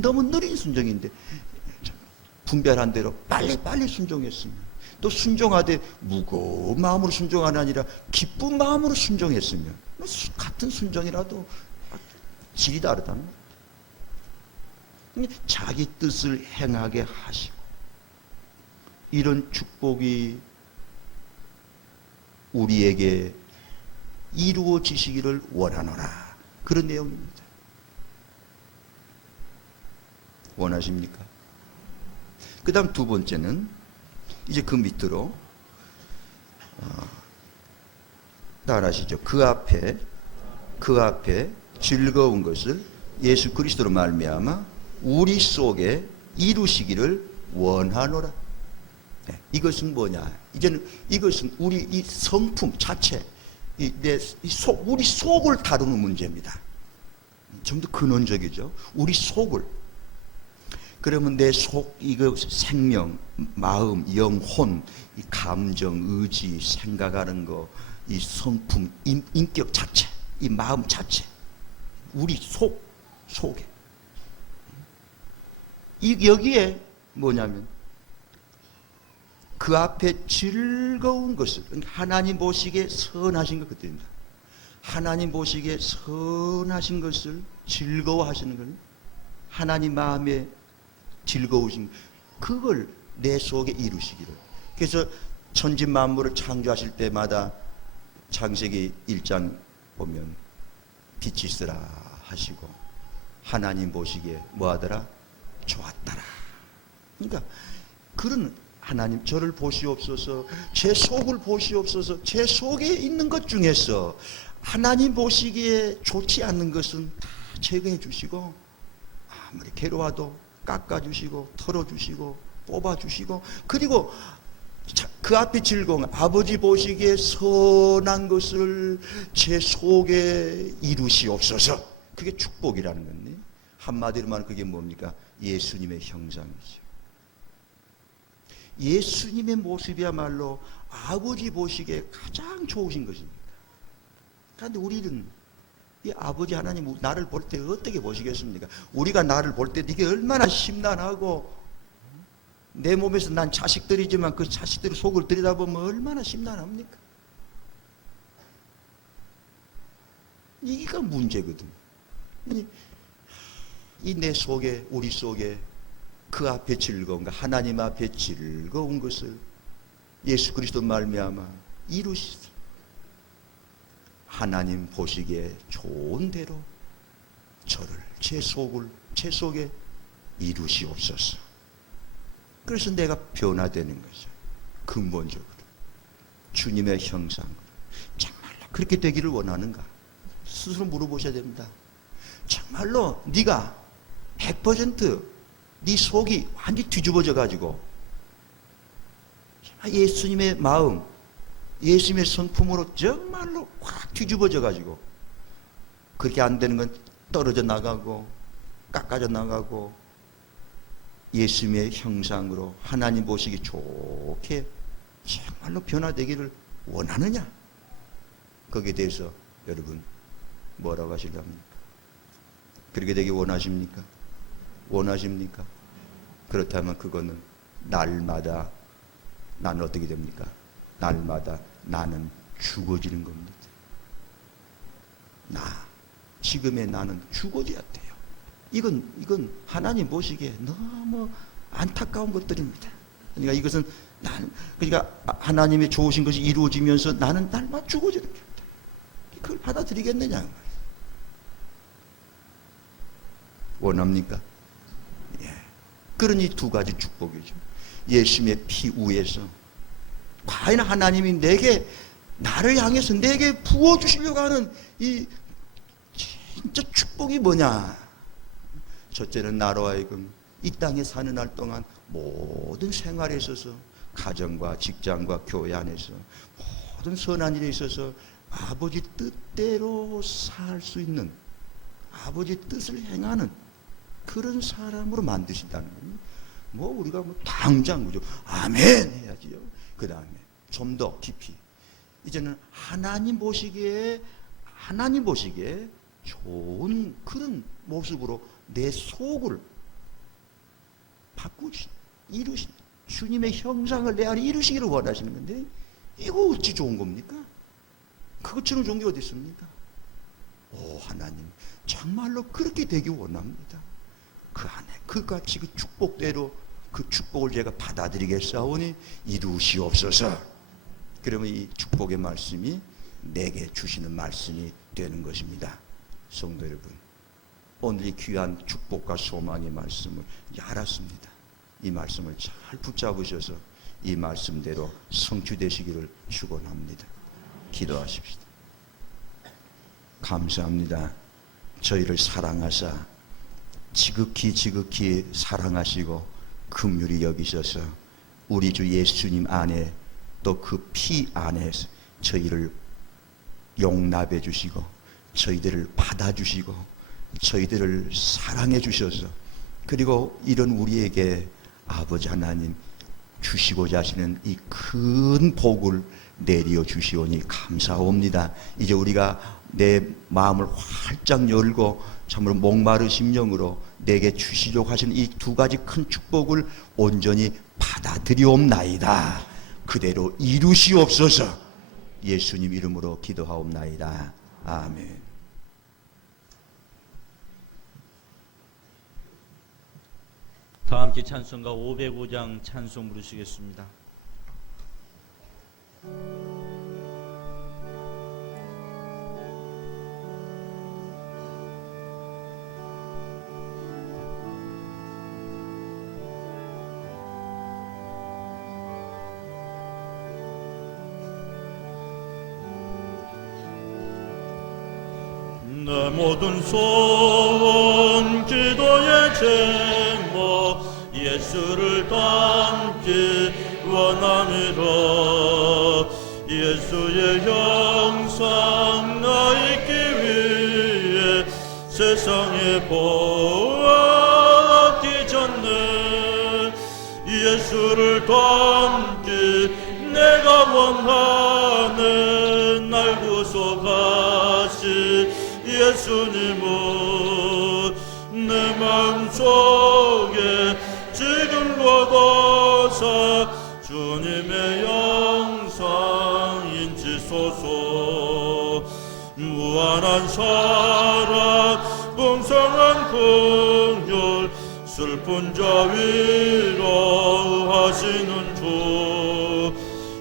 너무 느린 순종인데 분별한 대로 빨리빨리 순종했으면, 또 순종하되 무거운 마음으로 순종하는 아니라 기쁜 마음으로 순종했으면, 같은 순종이라도 질이 다르다는 거예요. 자기 뜻을 행하게 하시고, 이런 축복이 우리에게 이루어지시기를 원하노라, 그런 내용입니다. 원하십니까? 그 다음 두 번째는 이제 그 밑으로 따라하시죠. 그 앞에 즐거운 것을 예수 그리스도로 말미암아 우리 속에 이루시기를 원하노라. 네, 이것은 뭐냐? 이제는 이것은 우리 이 성품 자체, 우리 속을 다루는 문제입니다. 좀 더 근원적이죠. 우리 속을. 그러면 내 속, 이거 생명, 마음, 영혼, 이 감정, 의지, 생각하는 거, 이 성품, 인격 자체, 이 마음 자체, 우리 속에. 여기에 뭐냐면 그 앞에 즐거운 것을, 하나님 보시기에 선하신 것 그때입니다. 하나님 보시기에 선하신 것을 즐거워하시는 걸, 하나님 마음에 즐거우신 그걸 내 속에 이루시기를. 그래서 천지 만물을 창조하실 때마다 창세기 1장 보면 빛이 있으라 하시고 하나님 보시기에 뭐하더라? 좋았더라. 그러니까 그런 하나님, 저를 보시옵소서, 제 속을 보시옵소서. 제 속에 있는 것 중에서 하나님 보시기에 좋지 않는 것은 다 제거해 주시고, 아무리 괴로워도 깎아주시고 털어주시고 뽑아주시고, 그리고 그 앞에 즐거운 아버지 보시기에 선한 것을 제 속에 이루시옵소서. 그게 축복이라는 건데, 한마디로 말하면 그게 뭡니까? 예수님의 형상이죠. 예수님의 모습이야말로 아버지 보시기에 가장 좋으신 것입니다. 그런데 우리는 이 아버지 하나님 나를 볼 때 어떻게 보시겠습니까? 우리가 나를 볼 때 이게 얼마나 심란하고, 내 몸에서 난 자식들이지만 그 자식들의 속을 들여다보면 얼마나 심란합니까? 이게 문제거든. 이 내 속에, 우리 속에 그 앞에 즐거운가, 하나님 앞에 즐거운 것을 예수 그리스도 말미암아 이루시소. 하나님 보시기에 좋은 대로 저를, 제 속에 이루시옵소서. 그래서 내가 변화되는 거죠. 근본적으로 주님의 형상으로. 정말로 그렇게 되기를 원하는가? 스스로 물어보셔야 됩니다. 정말로 네가 100% 네 속이 완전히 뒤집어져 가지고 예수님의 마음, 예수님의 성품으로 정말로 확 뒤집어져 가지고, 그렇게 안 되는 건 떨어져 나가고 깎아져 나가고, 예수님의 형상으로 하나님 보시기 좋게 정말로 변화되기를 원하느냐? 거기에 대해서 여러분 뭐라고 하시렵니까? 그렇게 되기 원하십니까? 원하십니까? 그렇다면 그거는 날마다 나는 어떻게 됩니까? 날마다 나는 죽어지는 겁니다. 지금의 나는 죽어져야 돼요. 이건 하나님 보시기에 너무 안타까운 것들입니다. 그러니까 이것은 그러니까 하나님의 좋으신 것이 이루어지면서 나는 날마다 죽어지는 겁니다. 그걸 받아들이겠느냐? 원합니까? 예. 그러니 두 가지 축복이죠. 예수님의 피 위에서 과연 하나님이 나를 향해서 내게 부어주시려고 하는 이 진짜 축복이 뭐냐? 첫째는 나로 하여금 이 땅에 사는 날 동안 모든 생활에 있어서, 가정과 직장과 교회 안에서 모든 선한 일에 있어서 아버지 뜻대로 살 수 있는, 아버지 뜻을 행하는 그런 사람으로 만드신다는 겁니다. 우리가 당장 그죠? 아멘 해야지요. 그 다음에 좀 더 깊이, 이제는 하나님 보시기에 좋은 그런 모습으로 내 속을 바꾸시. 주님의 형상을 내 안에 이루시기를 원하시는 건데 이거 어찌 좋은 겁니까? 그것처럼 좋은 게 어디 있습니까? 오, 하나님 정말로 그렇게 되기 원합니다. 그 안에 그같이 그 축복대로 그 축복을 제가 받아들이겠사오니 이루시옵소서. 그러면 이 축복의 말씀이 내게 주시는 말씀이 되는 것입니다. 성도 여러분, 오늘 이 귀한 축복과 소망의 말씀을 알았습니다. 이 말씀을 잘 붙잡으셔서 이 말씀대로 성취되시기를 축원합니다. 기도하십시다. 감사합니다. 저희를 사랑하사 지극히 사랑하시고 긍휼히 여기셔서 우리 주 예수님 안에 또 그 피 안에 저희를 용납해 주시고 저희들을 받아주시고 저희들을 사랑해 주셔서 그리고 이런 우리에게 아버지 하나님 주시고자 하시는 이 큰 복을 내려 주시오니 감사옵니다. 이제 우리가 내 마음을 활짝 열고 참으로 목마른 심령으로 내게 주시려고 하시는 이 두 가지 큰 축복을 온전히 받아들이옵나이다. 그대로 이루시옵소서. 예수님 이름으로 기도하옵나이다. 아멘. 다 함께 찬송가 505장 찬송 부르시겠습니다. 내 모든 소원 기도의 제목 예수를 닮기 원함이라. 예수의 형상 나있기 위해 세상에 보았기 전에 예수를 닮기 내가 원하는 날 구속하시 예수님은 내 마음속에 지금 보고서 주님의 영상 인치소서. 무한한 사랑 풍성한 긍휼 슬픈 자 위로하시는 주.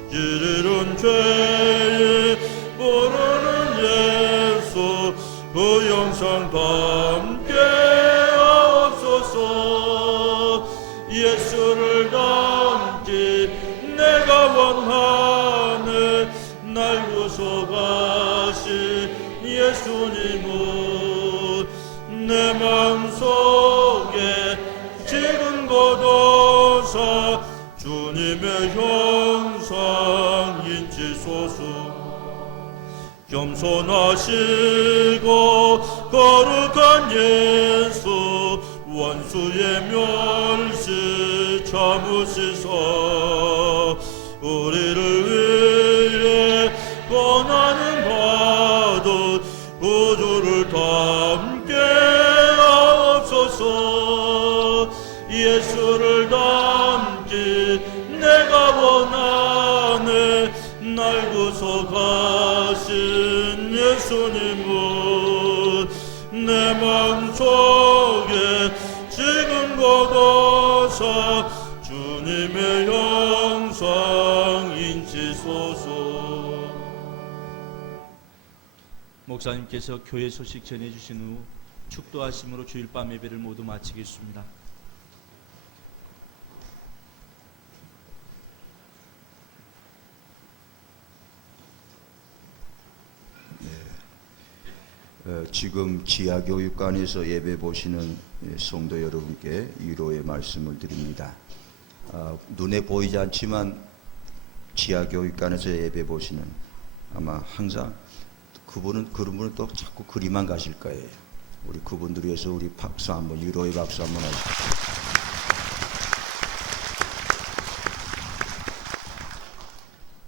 길 잃은 죄에 모르는 예수 그 영상 담게 하옵소서. 예수를 닮기 내가 원하네 날 구속하신 예수님은 내 마음속에 지금 거둬서 주님의 형상 인치소서. 겸손하시고 거룩한 예수 원수의 멸시 참으시소. 우리를 위해 고난을 받은 구주를 닮게 하옵소서. 예수를 닮기 내가 원하네 날 구속하신 예수님은 내 마음속에 지금 거둬서 주님의 영상 인치소서. 목사님께서 교회 소식 전해주신 후 축도하심으로 주일 밤 예배를 모두 마치겠습니다. 지금 지하교육관에서 예배 보시는 성도 여러분께 위로의 말씀을 드립니다. 눈에 보이지 않지만 지하교육관에서 예배 보시는 아마 항상 그런 분은 또 자꾸 그리만 가실 거예요. 우리 그분들 위해서 우리 박수 한번 위로의 박수 한번 하시죠.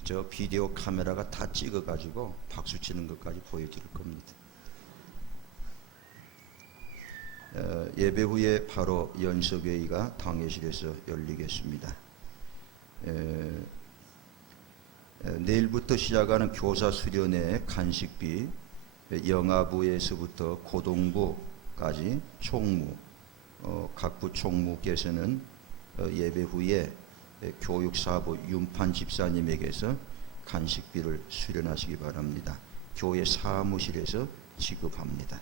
저 비디오 카메라가 다 찍어가지고 박수 치는 것까지 보여드릴 겁니다. 예배 후에 바로 연석회의가 당회실에서 열리겠습니다. 내일부터 시작하는 교사 수련회 간식비, 영아부에서부터 고등부까지 총무, 각부 총무께서는 예배 후에 교육사부 윤판 집사님에게서 간식비를 수련하시기 바랍니다. 교회 사무실에서 지급합니다.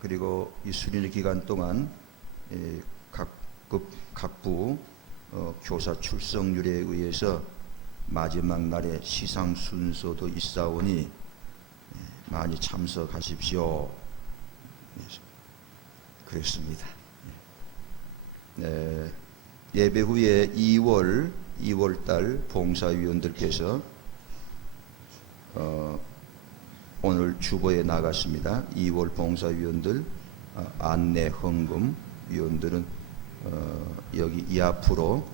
그리고 이 수련회 기간 동안 각부 교사 출석률에 의해서 마지막 날에 시상 순서도 있사오니 많이 참석하십시오. 그렇습니다. 예배 후에 2월달 봉사위원들께서 오늘 주보에 나갔습니다. 2월 봉사위원들 안내 헌금 위원들은 여기 이 앞으로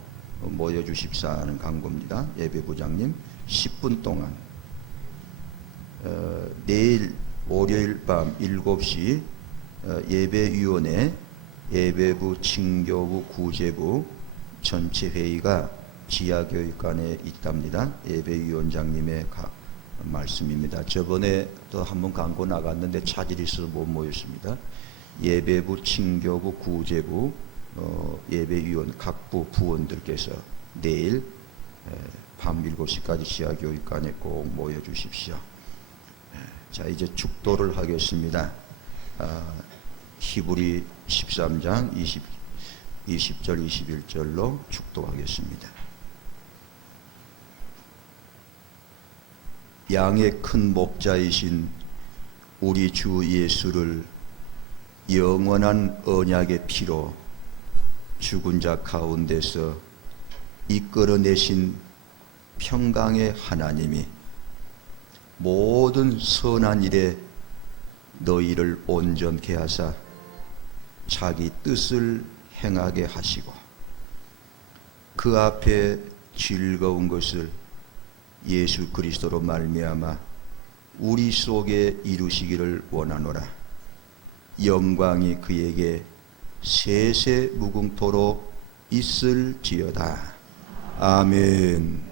모여주십사 하는 광고입니다. 예배부장님 10분 동안 내일 월요일 밤 7시 예배위원회 예배부, 칭교부, 구제부 전체 회의가 지하교육관에 있답니다. 예배위원장님의 말씀입니다. 저번에 또 한번 광고 나갔는데 차질이 있어서 못 모였습니다. 예배부, 칭교부, 구제부 예배위원 각부 부원들께서 내일 밤 7시까지 지하교육관에 꼭 모여주십시오. 자, 이제 축도를 하겠습니다. 히브리 13장 20절 21절로 축도하겠습니다. 양의 큰 목자이신 우리 주 예수를 영원한 언약의 피로 죽은 자 가운데서 이끌어내신 평강의 하나님이 모든 선한 일에 너희를 온전케 하사 자기 뜻을 행하게 하시고 그 앞에 즐거운 것을 예수 그리스도로 말미암아 우리 속에 이루시기를 원하노라. 영광이 그에게 세세 무궁토록 있을지어다. 아멘.